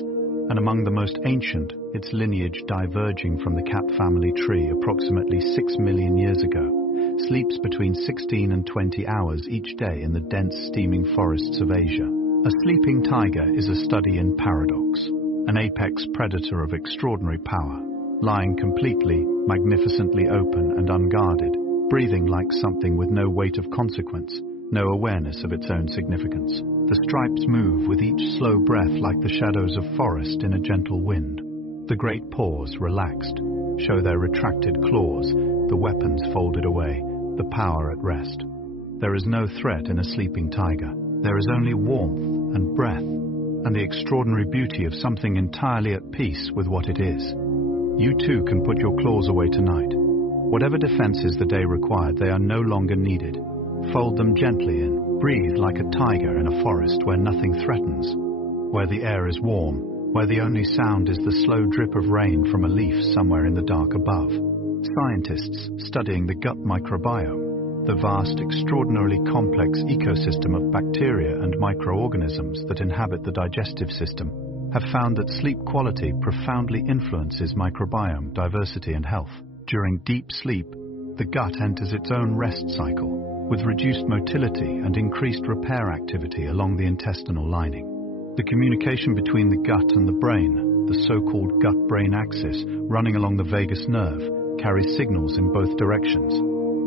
and among the most ancient, its lineage diverging from the cat family tree approximately 6 million years ago, sleeps between 16 and 20 hours each day in the dense, steaming forests of Asia. A sleeping tiger is a study in paradox, an apex predator of extraordinary power, lying completely, magnificently open and unguarded, breathing like something with no weight of consequence, no awareness of its own significance. The stripes move with each slow breath like the shadows of forest in a gentle wind. The great paws, relaxed, show their retracted claws, the weapons folded away, the power at rest. There is no threat in a sleeping tiger. There is only warmth and breath, and the extraordinary beauty of something entirely at peace with what it is. You too can put your claws away tonight. Whatever defenses the day required, they are no longer needed. Fold them gently in. Breathe like a tiger in a forest where nothing threatens, where the air is warm, where the only sound is the slow drip of rain from a leaf somewhere in the dark above. Scientists studying the gut microbiome, the vast, extraordinarily complex ecosystem of bacteria and microorganisms that inhabit the digestive system, have found that sleep quality profoundly influences microbiome diversity and health. During deep sleep, the gut enters its own rest cycle, with reduced motility and increased repair activity along the intestinal lining. The communication between the gut and the brain, the so-called gut-brain axis running along the vagus nerve, carries signals in both directions.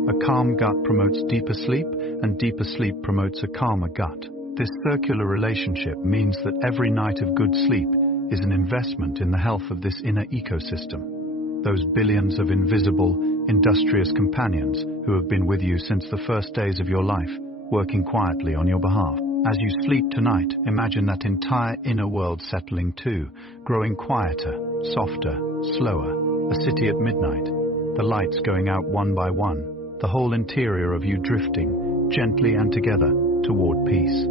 A calm gut promotes deeper sleep, and deeper sleep promotes a calmer gut. This circular relationship means that every night of good sleep is an investment in the health of this inner ecosystem. Those billions of invisible, industrious companions who have been with you since the first days of your life, working quietly on your behalf. As you sleep tonight, imagine that entire inner world settling too, growing quieter, softer, slower, a city at midnight, the lights going out one by one, the whole interior of you drifting, gently and together, toward peace.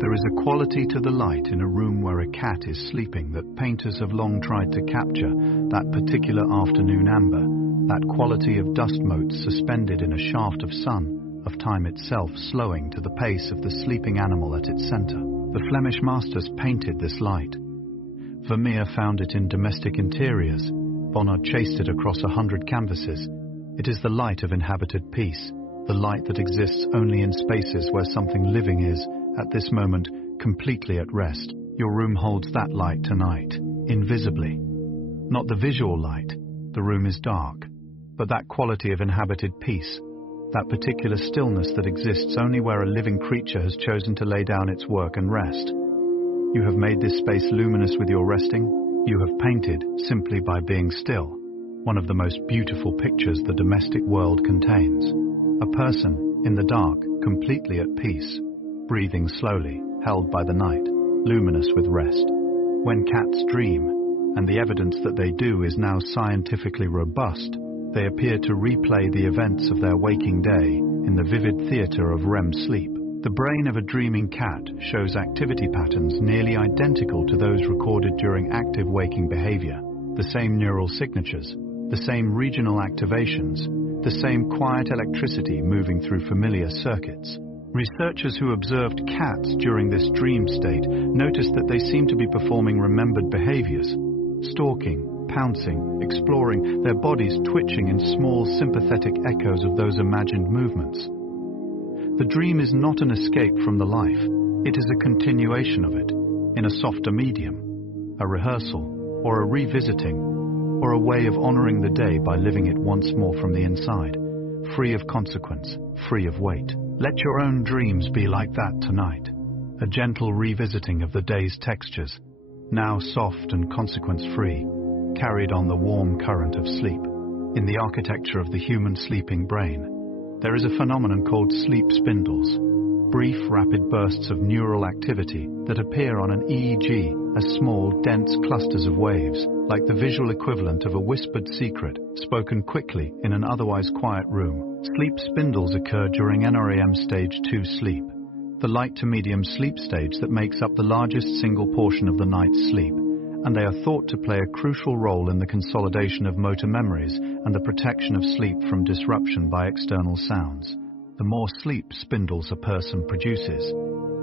There is a quality to the light in a room where a cat is sleeping that painters have long tried to capture, that particular afternoon amber, that quality of dust motes suspended in a shaft of sun, of time itself slowing to the pace of the sleeping animal at its center. The Flemish masters painted this light. Vermeer found it in domestic interiors. Bonnard chased it across 100 canvases. It is the light of inhabited peace, the light that exists only in spaces where something living is, at this moment, completely at rest. Your room holds that light tonight, invisibly. Not the visual light, the room is dark, but that quality of inhabited peace, that particular stillness that exists only where a living creature has chosen to lay down its work and rest. You have made this space luminous with your resting. You have painted, simply by being still, one of the most beautiful pictures the domestic world contains. A person, in the dark, completely at peace, breathing slowly, held by the night, luminous with rest. When cats dream, and the evidence that they do is now scientifically robust, they appear to replay the events of their waking day in the vivid theatre of REM sleep. The brain of a dreaming cat shows activity patterns nearly identical to those recorded during active waking behavior, the same neural signatures, the same regional activations, the same quiet electricity moving through familiar circuits. Researchers who observed cats during this dream state noticed that they seemed to be performing remembered behaviors, stalking, pouncing, exploring, their bodies twitching in small sympathetic echoes of those imagined movements. The dream is not an escape from the life, it is a continuation of it, in a softer medium, a rehearsal, or a revisiting, or a way of honoring the day by living it once more from the inside, free of consequence, free of weight. Let your own dreams be like that tonight, a gentle revisiting of the day's textures, now soft and consequence-free, carried on the warm current of sleep. In the architecture of the human sleeping brain, there is a phenomenon called sleep spindles, brief, rapid bursts of neural activity that appear on an EEG as small, dense clusters of waves, like the visual equivalent of a whispered secret spoken quickly in an otherwise quiet room. Sleep spindles occur during NREM stage 2 sleep, the light to medium sleep stage that makes up the largest single portion of the night's sleep, and they are thought to play a crucial role in the consolidation of motor memories and the protection of sleep from disruption by external sounds. The more sleep spindles a person produces,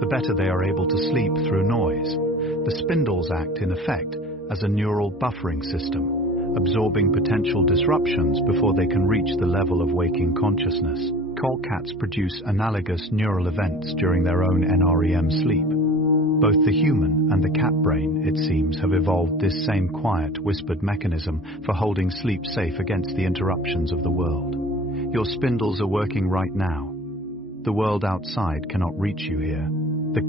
the better they are able to sleep through noise. The spindles act, in effect, as a neural buffering system, absorbing potential disruptions before they can reach the level of waking consciousness. Cats produce analogous neural events during their own NREM sleep. Both the human and the cat brain, it seems, have evolved this same quiet, whispered mechanism for holding sleep safe against the interruptions of the world. Your spindles are working right now. The world outside cannot reach you here. The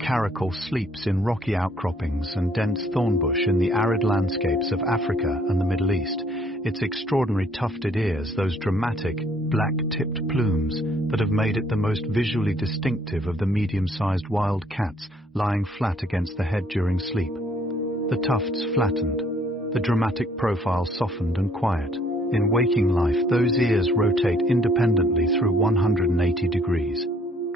caracal sleeps in rocky outcroppings and dense thornbush in the arid landscapes of Africa and the Middle East. Its extraordinary tufted ears, those dramatic, black-tipped plumes that have made it the most visually distinctive of the medium-sized wild cats lying flat against the head during sleep. The tufts flattened, the dramatic profile softened and quiet. In waking life, those ears rotate independently through 180 degrees,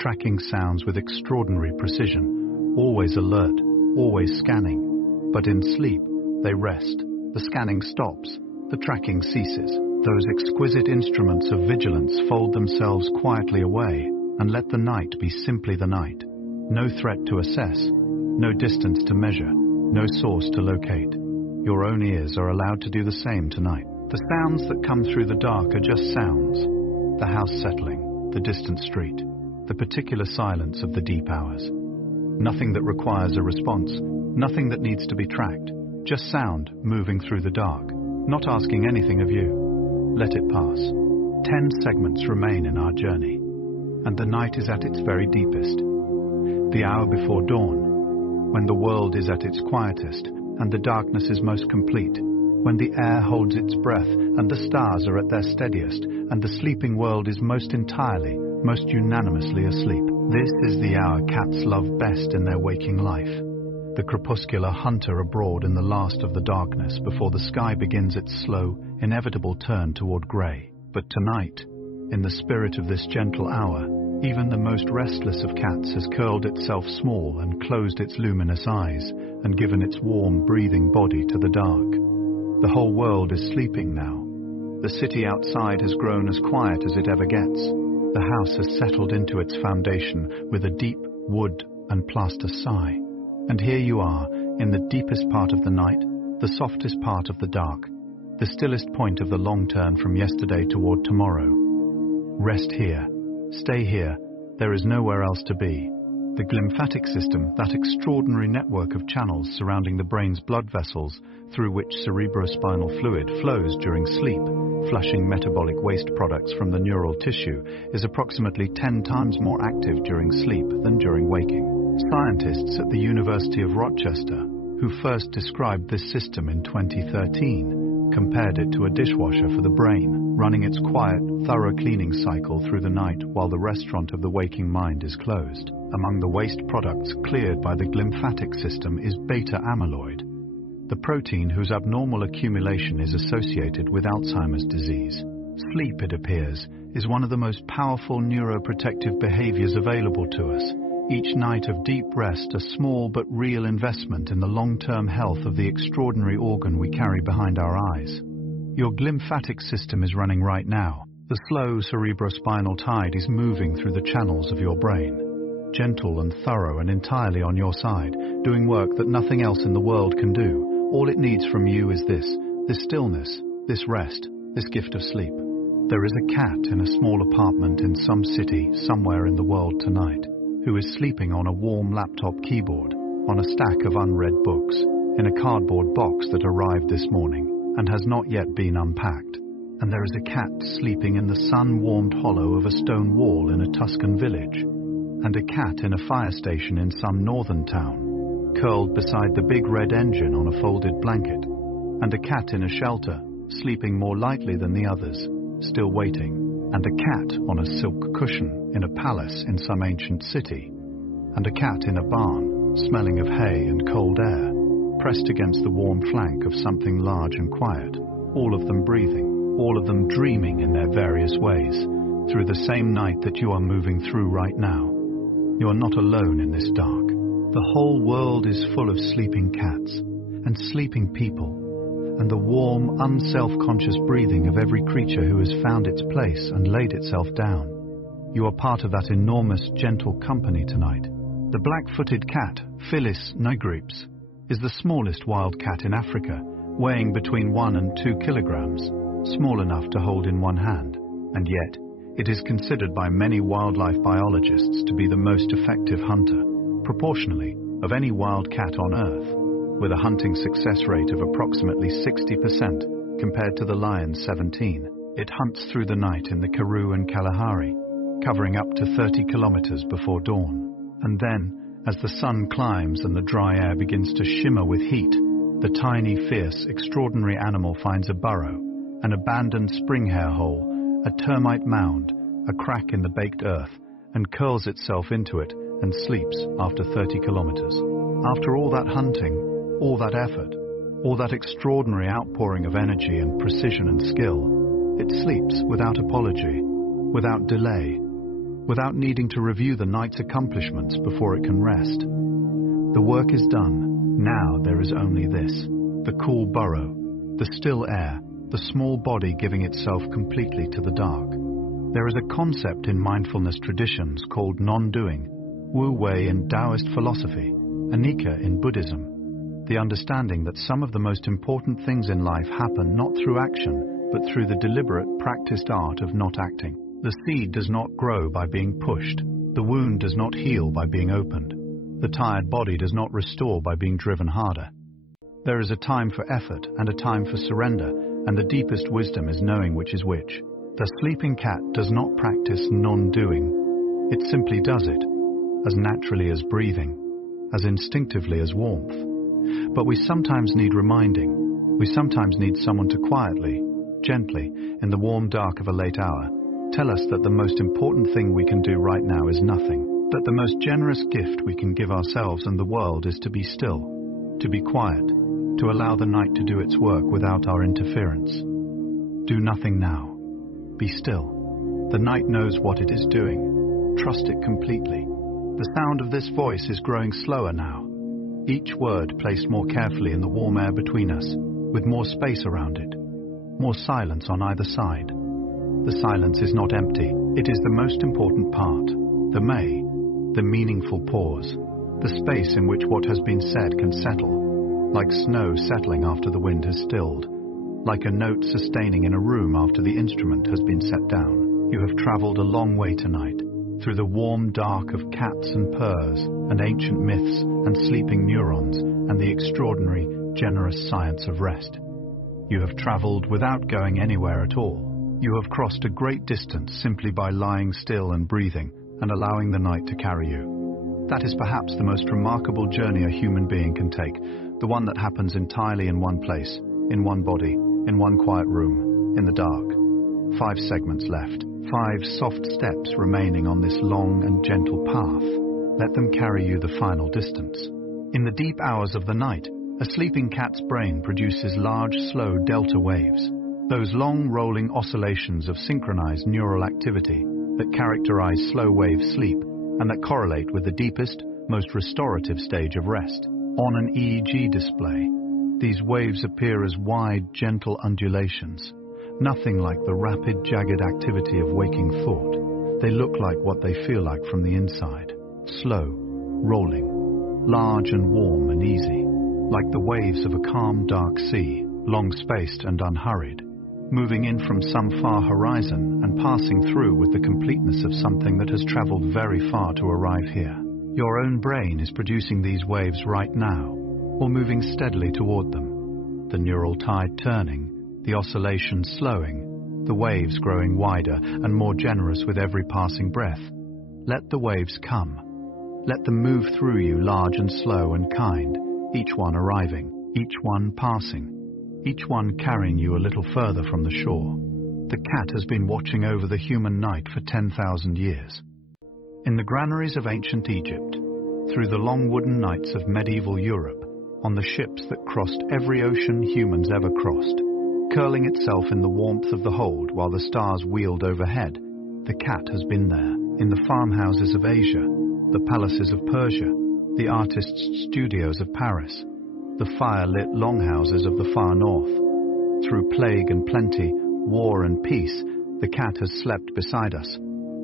tracking sounds with extraordinary precision, always alert, always scanning. But in sleep, they rest. The scanning stops, the tracking ceases. Those exquisite instruments of vigilance fold themselves quietly away and let the night be simply the night. No threat to assess, no distance to measure, no source to locate. Your own ears are allowed to do the same tonight. The sounds that come through the dark are just sounds. The house settling, the distant street, the particular silence of the deep hours. Nothing that requires a response, nothing that needs to be tracked, just sound moving through the dark, not asking anything of you. Let it pass. 10 segments remain in our journey, and the night is at its very deepest. The hour before dawn, when the world is at its quietest and the darkness is most complete, when the air holds its breath and the stars are at their steadiest and the sleeping world is most entirely, most unanimously asleep. This is the hour cats love best in their waking life. The crepuscular hunter abroad in the last of the darkness before the sky begins its slow, inevitable turn toward grey. But tonight, in the spirit of this gentle hour, even the most restless of cats has curled itself small and closed its luminous eyes and given its warm, breathing body to the dark. The whole world is sleeping now. The city outside has grown as quiet as it ever gets. The house has settled into its foundation with a deep wood and plaster sigh. And here you are, in the deepest part of the night, the softest part of the dark, the stillest point of the long turn from yesterday toward tomorrow. Rest here, stay here, There is nowhere else to be. The glymphatic system, that extraordinary network of channels surrounding the brain's blood vessels through which cerebrospinal fluid flows during sleep, flushing metabolic waste products from the neural tissue, is approximately 10 times more active during sleep than during waking. Scientists at the University of Rochester, who first described this system in 2013, compared it to a dishwasher for the brain, running its quiet, thorough cleaning cycle through the night while the restaurant of the waking mind is closed. Among the waste products cleared by the glymphatic system is beta amyloid, the protein whose abnormal accumulation is associated with Alzheimer's disease. Sleep, it appears, is one of the most powerful neuroprotective behaviors available to us. Each night of deep rest, a small but real investment in the long-term health of the extraordinary organ we carry behind our eyes. Your glymphatic system is running right now. The slow cerebrospinal tide is moving through the channels of your brain, gentle and thorough and entirely on your side, doing work that nothing else in the world can do. All it needs from you is this stillness, this rest, this gift of sleep. There is a cat in a small apartment in some city somewhere in the world tonight, who is sleeping on a warm laptop keyboard, on a stack of unread books, in a cardboard box that arrived this morning and has not yet been unpacked. And there is a cat sleeping in the sun-warmed hollow of a stone wall in a Tuscan village, and a cat in a fire station in some northern town, curled beside the big red engine on a folded blanket, and a cat in a shelter, sleeping more lightly than the others, still waiting, and a cat on a silk cushion in a palace in some ancient city, and a cat in a barn, smelling of hay and cold air, pressed against the warm flank of something large and quiet, all of them breathing, all of them dreaming in their various ways, through the same night that you are moving through right now. You are not alone in this dark. The whole world is full of sleeping cats and sleeping people, and the warm, unself-conscious breathing of every creature who has found its place and laid itself down. You are part of that enormous, gentle company tonight. The black-footed cat, Felis nigrips, is the smallest wild cat in Africa, weighing between 1 and 2 kilograms, small enough to hold in one hand, and yet it is considered by many wildlife biologists to be the most effective hunter, proportionally, of any wild cat on Earth, with a hunting success rate of approximately 60% compared to the lion's 17%. It hunts through the night in the Karoo and Kalahari, covering up to 30 kilometers before dawn. And then, as the sun climbs and the dry air begins to shimmer with heat, the tiny, fierce, extraordinary animal finds a burrow, an abandoned spring hare hole, a termite mound, a crack in the baked earth, and curls itself into it and sleeps after 30 kilometers. After all that hunting, all that effort, all that extraordinary outpouring of energy and precision and skill, it sleeps without apology, without delay, without needing to review the night's accomplishments before it can rest. The work is done. Now there is only this: the cool burrow, the still air, the small body giving itself completely to the dark. There is a concept in mindfulness traditions called non-doing, Wu Wei in Taoist philosophy, Anicca in Buddhism, the understanding that some of the most important things in life happen not through action, but through the deliberate, practiced art of not acting. The seed does not grow by being pushed. The wound does not heal by being opened. The tired body does not restore by being driven harder. There is a time for effort and a time for surrender, and the deepest wisdom is knowing which is which. The sleeping cat does not practice non-doing. It simply does it, as naturally as breathing, as instinctively as warmth. But we sometimes need reminding. We sometimes need someone to quietly, gently, in the warm dark of a late hour, tell us that the most important thing we can do right now is nothing, that the most generous gift we can give ourselves and the world is to be still, to be quiet, to allow the night to do its work without our interference. Do nothing now. Be still. The night knows what it is doing. Trust it completely. The sound of this voice is growing slower now, each word placed more carefully in the warm air between us, with more space around it, more silence on either side. The silence is not empty. It is the most important part, the may, the meaningful pause, the space in which what has been said can settle, like snow settling after the wind has stilled, like a note sustaining in a room after the instrument has been set down. You have traveled a long way tonight. through the warm dark of cats and purrs, and ancient myths and sleeping neurons, and the extraordinary, generous science of rest. You have traveled without going anywhere at all. You have crossed a great distance simply by lying still and breathing, and allowing the night to carry you. That is perhaps the most remarkable journey a human being can take, the one that happens entirely in one place, in one body, in one quiet room, in the dark. 5 segments left, 5 soft steps remaining on this long and gentle path. Let them carry you the final distance. In the deep hours of the night, a sleeping cat's brain produces large, slow delta waves, those long rolling oscillations of synchronized neural activity that characterize slow wave sleep and that correlate with the deepest, most restorative stage of rest. On an EEG display, these waves appear as wide, gentle undulations, nothing like the rapid, jagged activity of waking thought. They look like what they feel like from the inside, slow, rolling, large and warm and easy, like the waves of a calm, dark sea, long-spaced and unhurried, moving in from some far horizon and passing through with the completeness of something that has traveled very far to arrive here. Your own brain is producing these waves right now, or moving steadily toward them, the neural tide turning, the oscillation slowing, the waves growing wider and more generous with every passing breath. Let the waves come. Let them move through you, large and slow and kind, each one arriving, each one passing, each one carrying you a little further from the shore. The cat has been watching over the human night for 10,000 years. In the granaries of ancient Egypt, through the long wooden nights of medieval Europe, on the ships that crossed every ocean humans ever crossed, curling itself in the warmth of the hold while the stars wheeled overhead, the cat has been there, in the farmhouses of Asia, the palaces of Persia, the artists' studios of Paris, the fire-lit longhouses of the far north. Through plague and plenty, war and peace, the cat has slept beside us,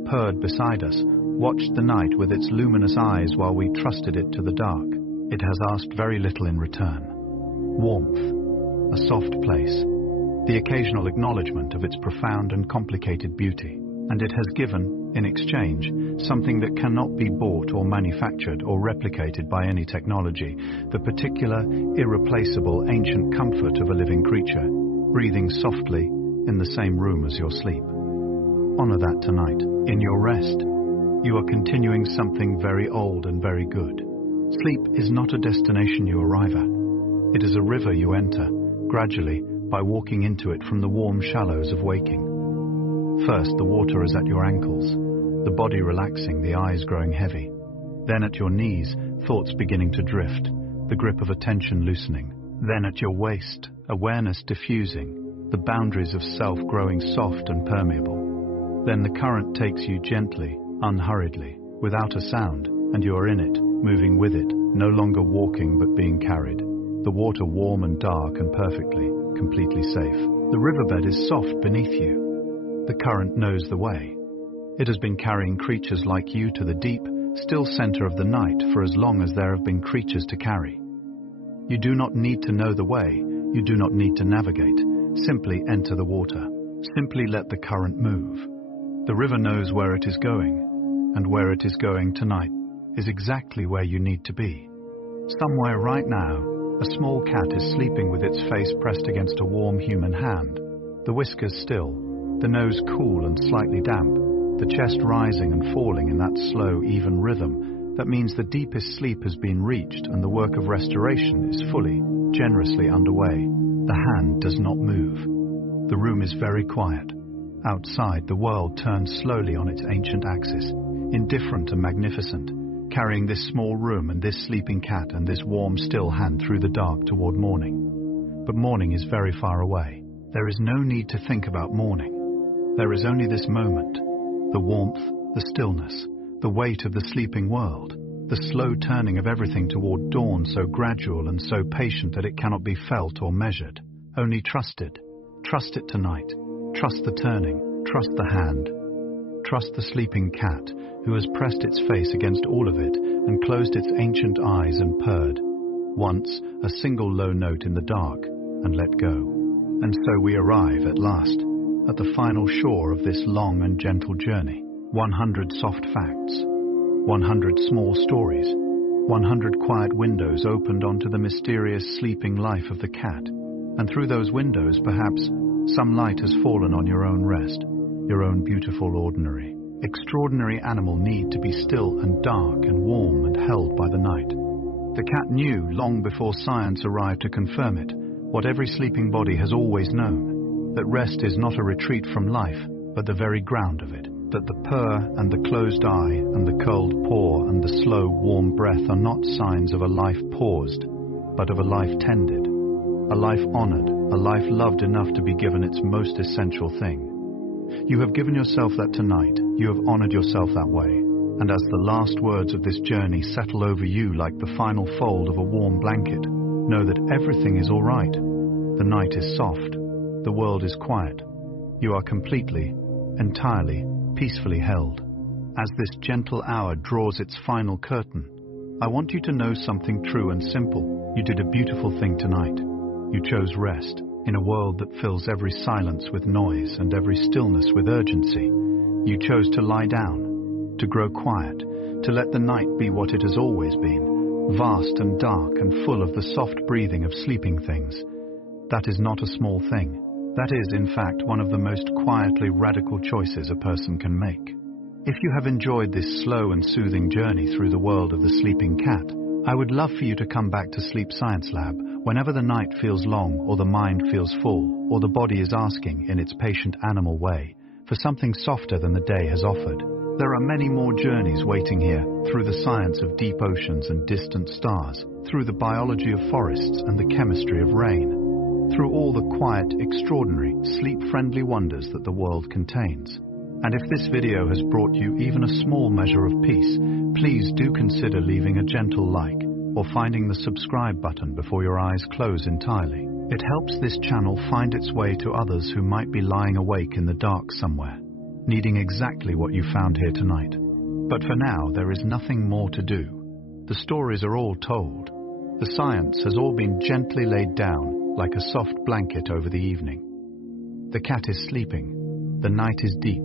purred beside us, watched the night with its luminous eyes while we trusted it to the dark. It has asked very little in return. Warmth, a soft place, the occasional acknowledgement of its profound and complicated beauty, and it has given, in exchange, something that cannot be bought or manufactured or replicated by any technology, the particular, irreplaceable, ancient comfort of a living creature, breathing softly in the same room as your sleep. Honor that tonight, in your rest. You are continuing something very old and very good. Sleep is not a destination you arrive at. It is a river you enter, gradually, by walking into it from the warm shallows of waking. First, the water is at your ankles, the body relaxing, the eyes growing heavy. Then at your knees, thoughts beginning to drift, the grip of attention loosening. Then at your waist, awareness diffusing, the boundaries of self growing soft and permeable. Then the current takes you gently, unhurriedly, without a sound, and you are in it, moving with it, no longer walking but being carried. The water warm and dark and perfectly, completely safe. The riverbed is soft beneath you. The current knows the way. It has been carrying creatures like you to the deep, still center of the night for as long as there have been creatures to carry. You do not need to know the way, you do not need to navigate. Simply enter the water. Simply let the current move. The river knows where it is going, and where it is going tonight is exactly where you need to be. Somewhere right now, a small cat is sleeping with its face pressed against a warm human hand, the whiskers still, the nose cool and slightly damp, the chest rising and falling in that slow, even rhythm that means the deepest sleep has been reached and the work of restoration is fully, generously underway. The hand does not move. The room is very quiet. Outside, the world turns slowly on its ancient axis, indifferent and magnificent, carrying this small room and this sleeping cat and this warm, still hand through the dark toward morning. But morning is very far away. There is no need to think about morning. There is only this moment, the warmth, the stillness, the weight of the sleeping world, the slow turning of everything toward dawn so gradual and so patient that it cannot be felt or measured, only trusted. Trust it tonight. Trust the turning, trust the hand, trust the sleeping cat who has pressed its face against all of it and closed its ancient eyes and purred. Once, a single low note in the dark, and let go. And so we arrive at last, at the final shore of this long and gentle journey. 100 soft facts, 100 small stories, 100 quiet windows opened onto the mysterious sleeping life of the cat, and through those windows, perhaps, some light has fallen on your own rest, your own beautiful, ordinary, extraordinary animal need to be still and dark and warm and held by the night. The cat knew, long before science arrived to confirm it, what every sleeping body has always known, that rest is not a retreat from life, but the very ground of it, that the purr and the closed eye and the curled paw and the slow, warm breath are not signs of a life paused, but of a life tended, a life honored, a life loved enough to be given its most essential thing. You have given yourself that tonight, you have honored yourself that way, and as the last words of this journey settle over you like the final fold of a warm blanket, know that everything is all right. The night is soft, the world is quiet. You are completely, entirely, peacefully held. As this gentle hour draws its final curtain, I want you to know something true and simple. You did a beautiful thing tonight. You chose rest. In a world that fills every silence with noise and every stillness with urgency, you chose to lie down, to grow quiet, to let the night be what it has always been, vast and dark and full of the soft breathing of sleeping things. That is not a small thing. That is, in fact, one of the most quietly radical choices a person can make. If you have enjoyed this slow and soothing journey through the world of the sleeping cat, I would love for you to come back to Sleep Science Lab whenever the night feels long or the mind feels full or the body is asking, in its patient animal way, for something softer than the day has offered. There are many more journeys waiting here, through the science of deep oceans and distant stars, through the biology of forests and the chemistry of rain, through all the quiet, extraordinary, sleep-friendly wonders that the world contains. And if this video has brought you even a small measure of peace, please do consider leaving a gentle like or finding the subscribe button before your eyes close entirely. It helps this channel find its way to others who might be lying awake in the dark somewhere, needing exactly what you found here tonight. But for now, there is nothing more to do. The stories are all told. The science has all been gently laid down like a soft blanket over the evening. The cat is sleeping. The night is deep.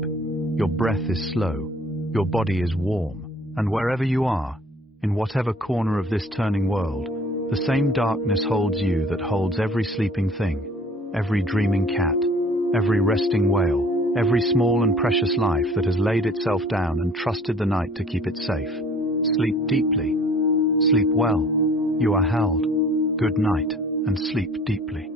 Your breath is slow. Your body is warm. And wherever you are, in whatever corner of this turning world, the same darkness holds you that holds every sleeping thing, every dreaming cat, every resting whale, every small and precious life that has laid itself down and trusted the night to keep it safe. Sleep deeply. Sleep well. You are held. Good night, and sleep deeply.